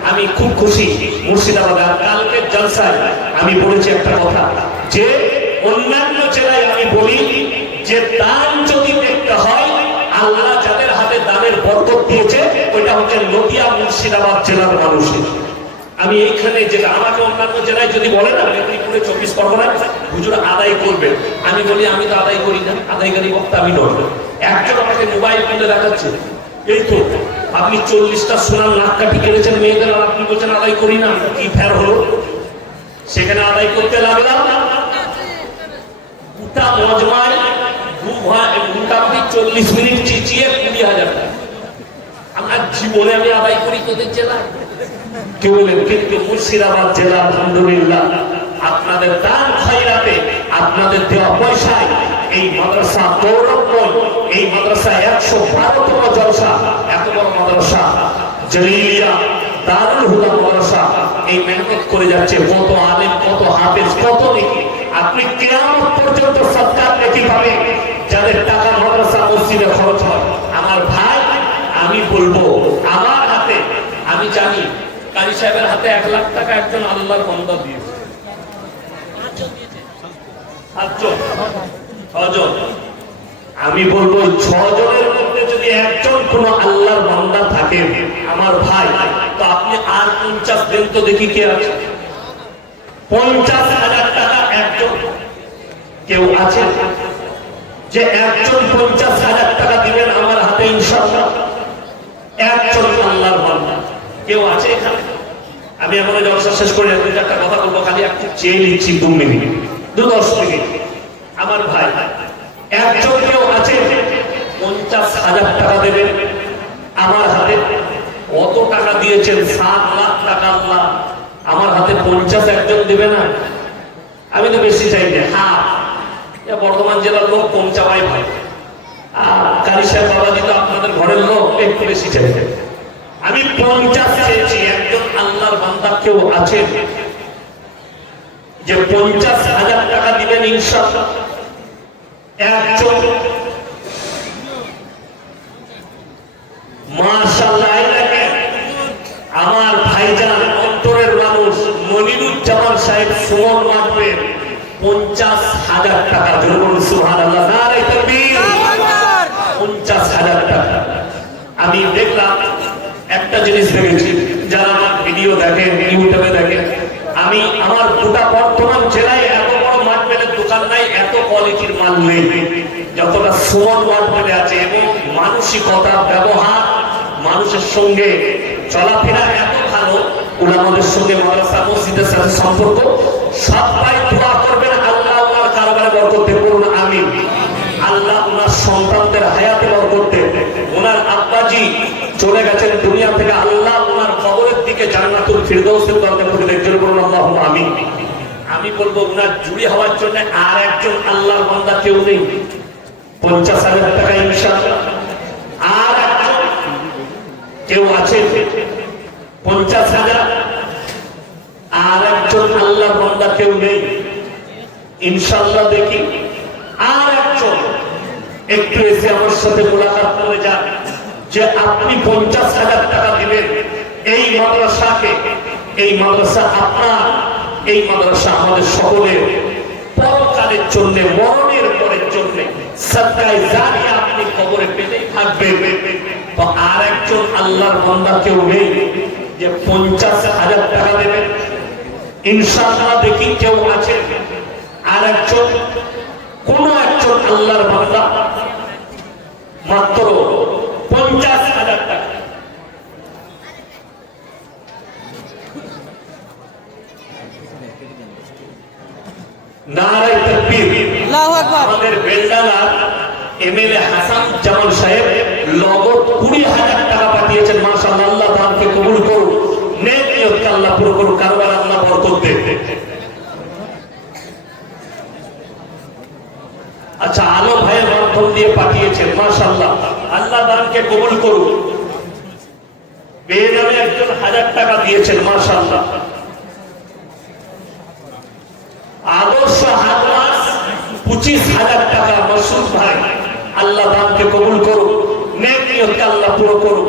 আমি খুব খুশি মুর্শিদাবাদে। কালকের জলসায় আমি বলেছি একটা কথা, যে অন্যান্য জেলায় আমি বলি যে দান যদি দেখতে হয়, আল্লাহ যাদের হাতে দানের বরকত দিয়েছে, ওইটা হচ্ছে নদিয়া মুর্শিদাবাদ জেলার মানুষের। আমি এইখানে যেটা, আমাকে অন্যান্য জেলায় যদি বলে না মেদিনীপুরে 24 পরগনায় হুজুর আদায় করবেন, আমি বলি আমি তো আদায় করি না, আদায়কারী বক্তা আমি নয়। একজন আমাকে মোবাইল খুলে দেখাচ্ছে, এই তো আপনি 40টা সোনার নাককাঠি কেড়েছেন মেয়েদের, আপনি বলছেন আদায় করি না, কি ফের হলো? সেখানে আদায় করতে লাগলাম গোটা মজমায় মোটামুটি 40 মিনিট চিচিয়ে 20,000 টাকা। আমার জীবনে আমি আদায় করি তোদের জেলায়? কেউ বলেন, কিন্তু মুর্শিদাবাদ জেলা আলহামদুলিল্লাহ আপনাদের দান খয়রাতে, আপনাদের দেওয়া পয়সায় এই মাদ্রাসা গৌরবময়, এই মাদ্রাসা 112তম জলসা, এত বড় মাদ্রাসা জলিলিয়া দারুল হুদা মাদ্রাসা এই মেহনত করে যাচ্ছে। কত আলেম, কত হাফেজ, কত নেকি, আপনি কিয়ামত পর্যন্ত সরকার নেকি পাবে যাদের টাকা মাদ্রাসা মসজিদে খরচ হয়। আমার ভাই, আমি বলবো আমার হাতে, আমি জানি কারি সাহেবের হাতে 1 লাখ টাকা একজন আল্লাহর বান্দা দিয়েছে, 6জন। আমি বলবো 6 জনের মধ্যে যদি একজন কোন আল্লাহর বান্দা থাকে আমার ভাই, তো আপনি আর 50 দেন তো দেখি কে আছে। 50,000 টাকা একজন কেউ আছে যে একজন 50,000 টাকা দিবেন আমার হাতে ইনশাআল্লাহ? একজন আল্লাহর বান্দা কেউ আছে এখানে? আমি এখন জলসা শেষ করে 2-4টা কথা বলবো, খালি একটু চেয়ে নিচ্ছি 2 মিনিট, 2-10 মিনিট। আমার ভাই, একজন কেউ আছে 50,000 টাকা দেবেন আমার হাতে? কত টাকা দিয়েছেন? 7 লাখ টাকা আল্লাহ, আমার হাতে 50 একজন দেবে না? আমি তো বেশি চাই না, হ্যাঁ বর্ধমান জেলার লোক কম চাওয়াই ভাই, আর কারি সাহেব বাবাজি তো আপনাদের ঘরের লোক, একটু বেশি চাইবে। আমি 50 চেয়েছি, একজন আল্লাহর বান্দা কেউ আছে যে 50,000 টাকা দিবেন ইনশাআল্লাহ? একজন? মাশাআল্লাহ। আমার ভাইজান অন্তরের মানুষ মনিরুজ্জামান সাহেব সুমন মাঠবে 50,000 টাকা, জোরে সুবহানাল্লাহ, নারে তাকবীর, 50,000 টাকা। আমি দেখলাম একটা জিনিস দেখেছি, যারা আমার ভিডিও দেখেন, ইউটিউবে দেখেন, আমি আমার গোটা বর্তমান জেলায় এত বড় মাঠ মেলের দোকান নাই, এত কোয়ালিটির মাল নেই যতটা সুমন মাঠ মেলে আছে। এবং মানসিকতা, ব্যবহার, মানুষের সঙ্গে চলাফেরা এত ভালো, উলামাদের সঙ্গে মাদ্রাসা মসজিদের সাথে সম্পর্ক। সবাই দোয়া করবেন আল্লাহ ওনার কারবারে বরকত দেন, বলুন আমিন। আল্লাহ ওনার সন্তানদের হায়াতে বরকত দেন। ওনার আব্বাজি চলে গেছেন দুনিয়া থেকে, আল্লাহ ওনার কবরের দিকে জান্নাতুল ফিরদৌসের দরজা খুলে দেখছেন, বলুন আল্লাহুম্মা আমিন। আমি বলবো ওনার জুড়ি হওয়ার জন্য আর একজন আল্লাহর বান্দা কেউ নেই। 50,000 টাকা ইনশাআল্লাহ। আর একজন কেউ আছে? 50,000 আর একজন আল্লাহর বান্দা কেউ নেই? ইনশাআল্লাহ দেখি আর একজন একটু এসে আমার সাথে মোলাকাত করে যান যে আপনি 50,000 টাকা দিবেন এই মাদ্রাসাকে। এই মাদ্রাসা আপনার, এই মাদ্রাসা আমাদের সকলের পরকালের জন্য, মরণের পরের জন্য সাদকায়ে জারিয়া আপনি কবরে পেতেই থাকবেন। তো আর একজন আল্লাহর বান্দা কেউ নেই যে 50,000 টাকা দেবেন? ইনশাআল্লাহ দেখি কেউ আছে আর একজন, কোন একজন আল্লাহর বান্দা মাত্র 50,000 টাকা। নারায়ে তাকবীর, আল্লাহু আকবার। আমাদের বেলডাঙ্গার এমএলএ হাসান জামান সাহেব নগদ 20,000 টাকা পাঠিয়েছেন। মাশাআল্লাহ, আল্লাহ দানকে কবুল করুন, নেক নিয়তকে আল্লাহ পুরো করুন, কারবার আল্লাহ বরকত দেন। আচ্ছা, আলো ভাইয়ের মাধ্যম দিয়ে পাঠিয়েছেন, মাশাআল্লাহ, আল্লাহ দানকে কবুল করুন। বেনামে একজন 1000 টাকা দিয়েছেন, মাশাআল্লাহ। আদর্শ হাতমাস 25,000 টাকা মাসুদ ভাই, আল্লাহ দানকে কবুল করুন, নেক নিয়তকে আল্লাহ পুরো করুন,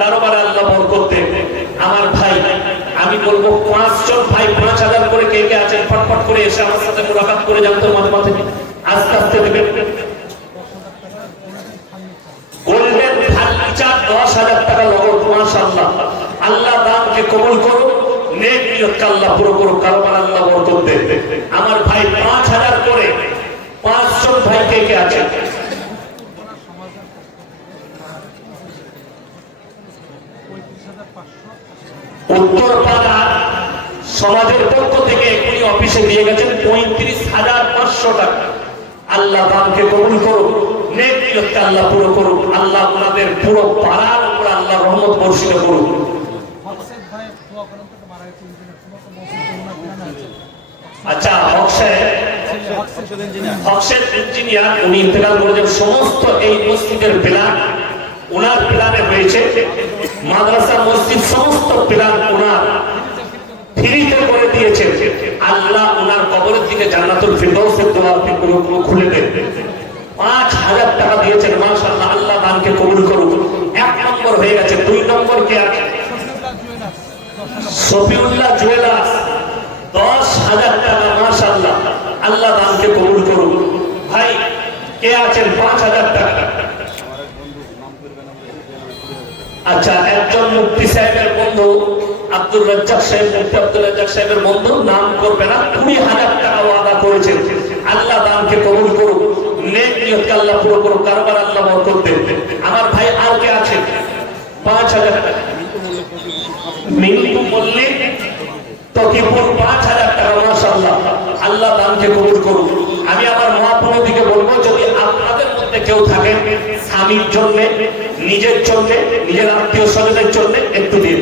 কারবার আল্লাহ বরকত দেন। আমার ভাই, আমি বলবো 5 জন ভাই 5,000 করে কে কে আছেন ফটফট করে এসে আমার সাথে মুলাকাত করে যান তো, মাঝে মাঝে আস্তে আস্তে দেবেন। গোল্ডেন ফার্নিচার 10,000 টাকা নগদ, মাশাআল্লাহ, আল্লাহ দানকে কবুল করুন, নেক নিয়তকে আল্লাহ পুরো করুন, কারবার আল্লাহ বরকত দেন। আমার ভাই 5,000 করে 5 জন ভাই কে কে আছেন? উত্তরপাড়ার সমাজের পক্ষ থেকে এখনই অফিসে দিয়ে গেছেন 35,500 টাকা। আল্লাহ দানকে কবুল করুন, নেক নিয়তকে আল্লাহ পুরো করুন, আল্লাহ আপনাদের পুরো পাড়ার উপর আল্লাহ রহমত বর্ষিত করুন। আচ্ছা, হকসের ইঞ্জিনিয়ার উনি ইন্তেকাল করেছেন। সমস্ত এই মসজিদের প্ল্যান ওনার প্ল্যানে হয়েছে, মাদ্রাসা মসজিদ সমস্ত প্ল্যান ওনার ফ্রিতে করে দিয়েছেন। আল্লাহ ওনার কবরের দিকে জান্নাতুল ফিরদাউসের দরজা খুলে দেন। 5,000 টাকা দিয়েছেন, মাশাআল্লাহ, আল্লাহ দানকে কবুল করুন। 1 নম্বর হয়ে গেছে। 2 নম্বর কে আছে? শফিউল্লাহ জুয়েলার্স 10,000 টাকা, মাশাআল্লাহ, আল্লাহ দানকে কবুল করুন। ভাই কে আছেন? 5,000 টাকা। আচ্ছা, একজন মুফতি সাহেবের বন্ধু আব্দুর রাজ্জাক সাহেব, মুফতি আব্দুর রাজ্জাক সাহেবের বন্ধু, নাম করবে না, 20,000 টাকা ওয়াদা করেছেন। আল্লাহ দানকে কবুল করুন, নেক নিয়তকে আল্লাহ পুরো করুন, কারবার আল্লাহ বরকত দেন। আমার ভাই আর কে আছে? 5,000 টাকা। মিন্টু মল্লিক তকিপুর 5,000 টাকা, মাশাআল্লাহ, আল্লাহ দানকে কবুল করুন। আমি আমার মহাপুরুষদিকে বলবো, যদি আপনাদের মধ্যে কেউ থাকেন স্বামীর জন্য, নিজের জন্য, নিজের আত্মীয় স্বজনের জন্য একটু দিন।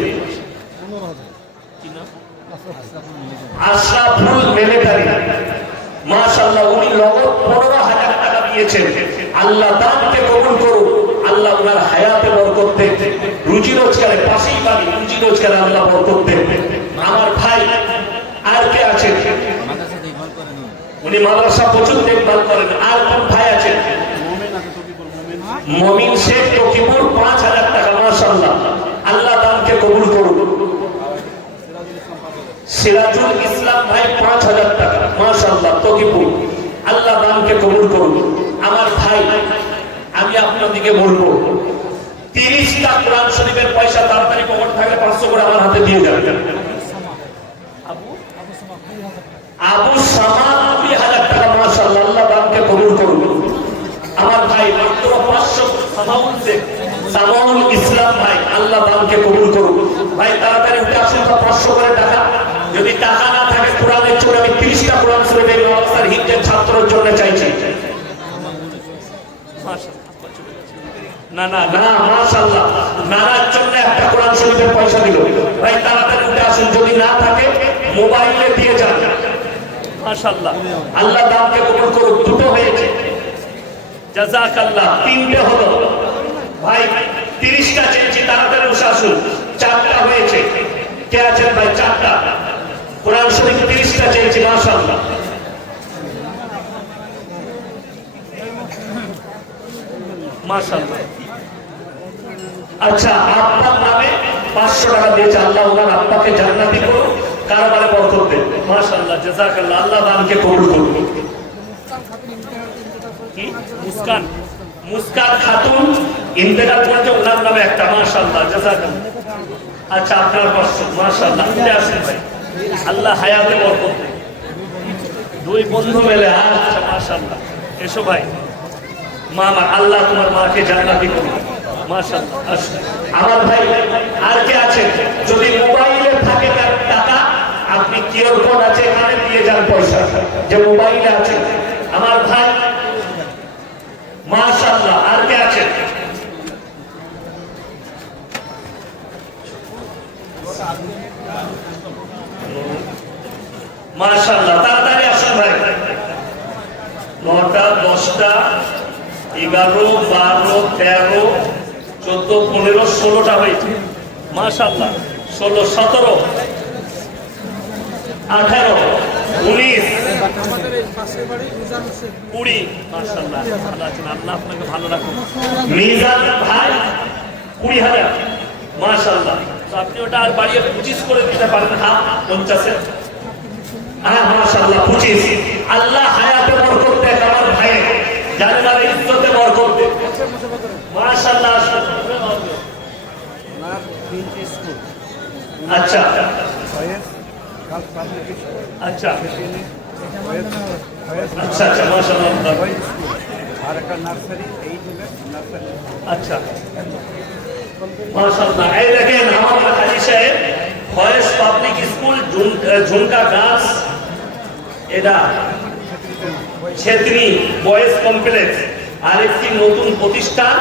আশরাফুল মিলিটারি, মাশাআল্লাহ, উনি নগদ 15,000 টাকা দিয়েছেন। আল্লাহ দানকে কবুল করুন, আল্লাহ ওনার হায়াতে বরকত দেন, রুজি রোজগারে, পাশেই বাড়ি, রুজি রোজগারে আল্লাহ বরকত দেন। আমার ভাই আর কে আছেন? উনি মাদ্রাসা প্রচুর দেখভাল করেন। আর কোন ভাই আছেন? মমিন শেখ তকিপুর 5,000 টাকা, মাশাআল্লাহ, আল্লাহ দানকে কবুল করুন। সিরাজুল ইসলাম ভাই 5,000 টাকা, মাশাআল্লাহ, তকিপুর, আল্লাহ দানকে কবুল করুন। আমার ভাই, আমি আপনাদেরকে বলবো 30টা কোরআন শরীফের পয়সা তাড়াতাড়ি পকেট থাকলে 500 করে আমার হাতে দিয়ে যাবেন। আবু সামা 20,000 টাকা, মাশাআল্লাহ, আল্লাহ দানকে কবুল করুন। আমার ভাই মাত্র 500, সামাউল ইসলাম ভাই, আল্লাহ দানকে কবুল করুন। ভাই তাড়াতাড়ি উঠে আসুন, 500 করে টাকা। যদি টাকা না থাকে কোরআনের জন্য আমি 30টা কোরআন শরীফ এই মাদ্রাসার হিফজের ছাত্রের জন্য চাইছি। না না না, মাশাআল্লাহ, নানার জন্য একটা কোরআন শরীফের পয়সা দিল। ভাই তাড়াতাড়ি উঠে আসুন, যদি না থাকে মোবাইলে দিয়ে যান, মাশাআল্লাহ, আল্লাহ দানকে কবুল করুন। 2টো হয়েছে, জাযাকাল্লাহ, 3টে হলো। ভাই 30টা চেয়েছি, তাড়াতাড়ি উঠে আসুন। 4টা হয়েছে। কে আছেন ভাই? 4টা কোরআন শরীফ 30টা চেয়েছি, মাশাআল্লাহ। মাশাআল্লাহ। আচ্ছা, আপনার নামে 500 টাকা দিয়েছে, আল্লাহ ওনার আব্বাকে জান্নাতি করুন, কারবারে বরকত দেন। মাশাআল্লাহ, জাযাকাল্লাহ, আল্লাহ দানকে কবুল করুন। কি মুস্কান, মুস্কান খাতুন ইন্তেকাল করেছে, ওনার নামে একটা, মাশাআল্লাহ, জাযাকাল্লাহ। আচ্ছা, আপনার 500, মাশাআল্লাহ। উঠে আসেন ভাই, আল্লাহ হায়াতে বরকত দেন। দুই বন্ধু মিলে, আচ্ছা, মাশাআল্লাহ। এসো ভাই, মা, আল্লাহ তোমার মাকে জান্নাতি করুন, মাশাআল্লাহ। আমার ভাই আর কে আছে? যদি মোবাইলে থাকে টাকা, আপনি কিউআর কোড আছে এখানে দিয়ে যান পয়সা, যে মোবাইলে আছে আমার ভাই, মাশাআল্লাহ। আর কে আছে? মাশাআল্লাহ, তাড়াতাড়ি আসুন ভাই। 9টা, 10টা, 11, 12, 13, 14, 15, 16টা হয়েছে, মাশাআল্লাহ। 16, 17, 18, 19, 20, মাশাআল্লাহ। ভালো আছেন, আল্লাহ আপনাকে ভালো রাখুন। মিজান ভাই 20,000, মাশাআল্লাহ। তো আপনি ওটা আর বাড়িয়ে 25 করে দিতে পারেন। হ্যাঁ, 50, হ্যাঁ, মাশাআল্লাহ, 25। আল্লাহ হায়াতে বরকত দেন আমার ভাই, জানেন ইজ্জতে বরকত দেন, মাশাআল্লাহ। আচ্ছা, আচ্ছা, আচ্ছা, আচ্ছা, মাশাআল্লাহ। আর একটা নার্সারি, এই দিলে নার্সারি, আচ্ছা, মাশাআল্লাহ। এই দেখেন আমাদের হাজী সাহেব, ফয়েজ পাবলিক স্কুল, ঝুনকা গাছ, এটা ছেত্রী বয়েজ কমপ্লেক্স, আরেকটি নতুন প্রতিষ্ঠান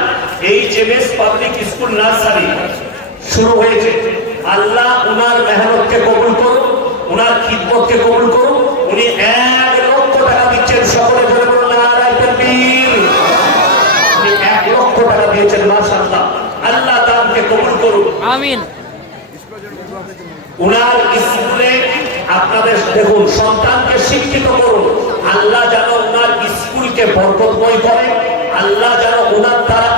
HMS পাবলিক স্কুল নার্সারি শুরু হয়েছে। আল্লাহ উনার মেহনতকে কবুল করুন, উনার খিদমতকে কবুল করুন। উনি 1 লক্ষ টাকা দিচ্ছেন, সকলে ধরে বলুন নারায়ে তাকবীর। উনি 1 লক্ষ টাকা দিয়েছেন, মাশাআল্লাহ। আল্লাহ দানকে কবুল করুন, আমিন। উনার স্কুলে আপনাদের দেখুন, সন্তানকে শিক্ষিত করুন। আল্লাহ যেন উনার স্কুলকে বরকতময় করে, আল্লাহ যেন উনার দ্বারা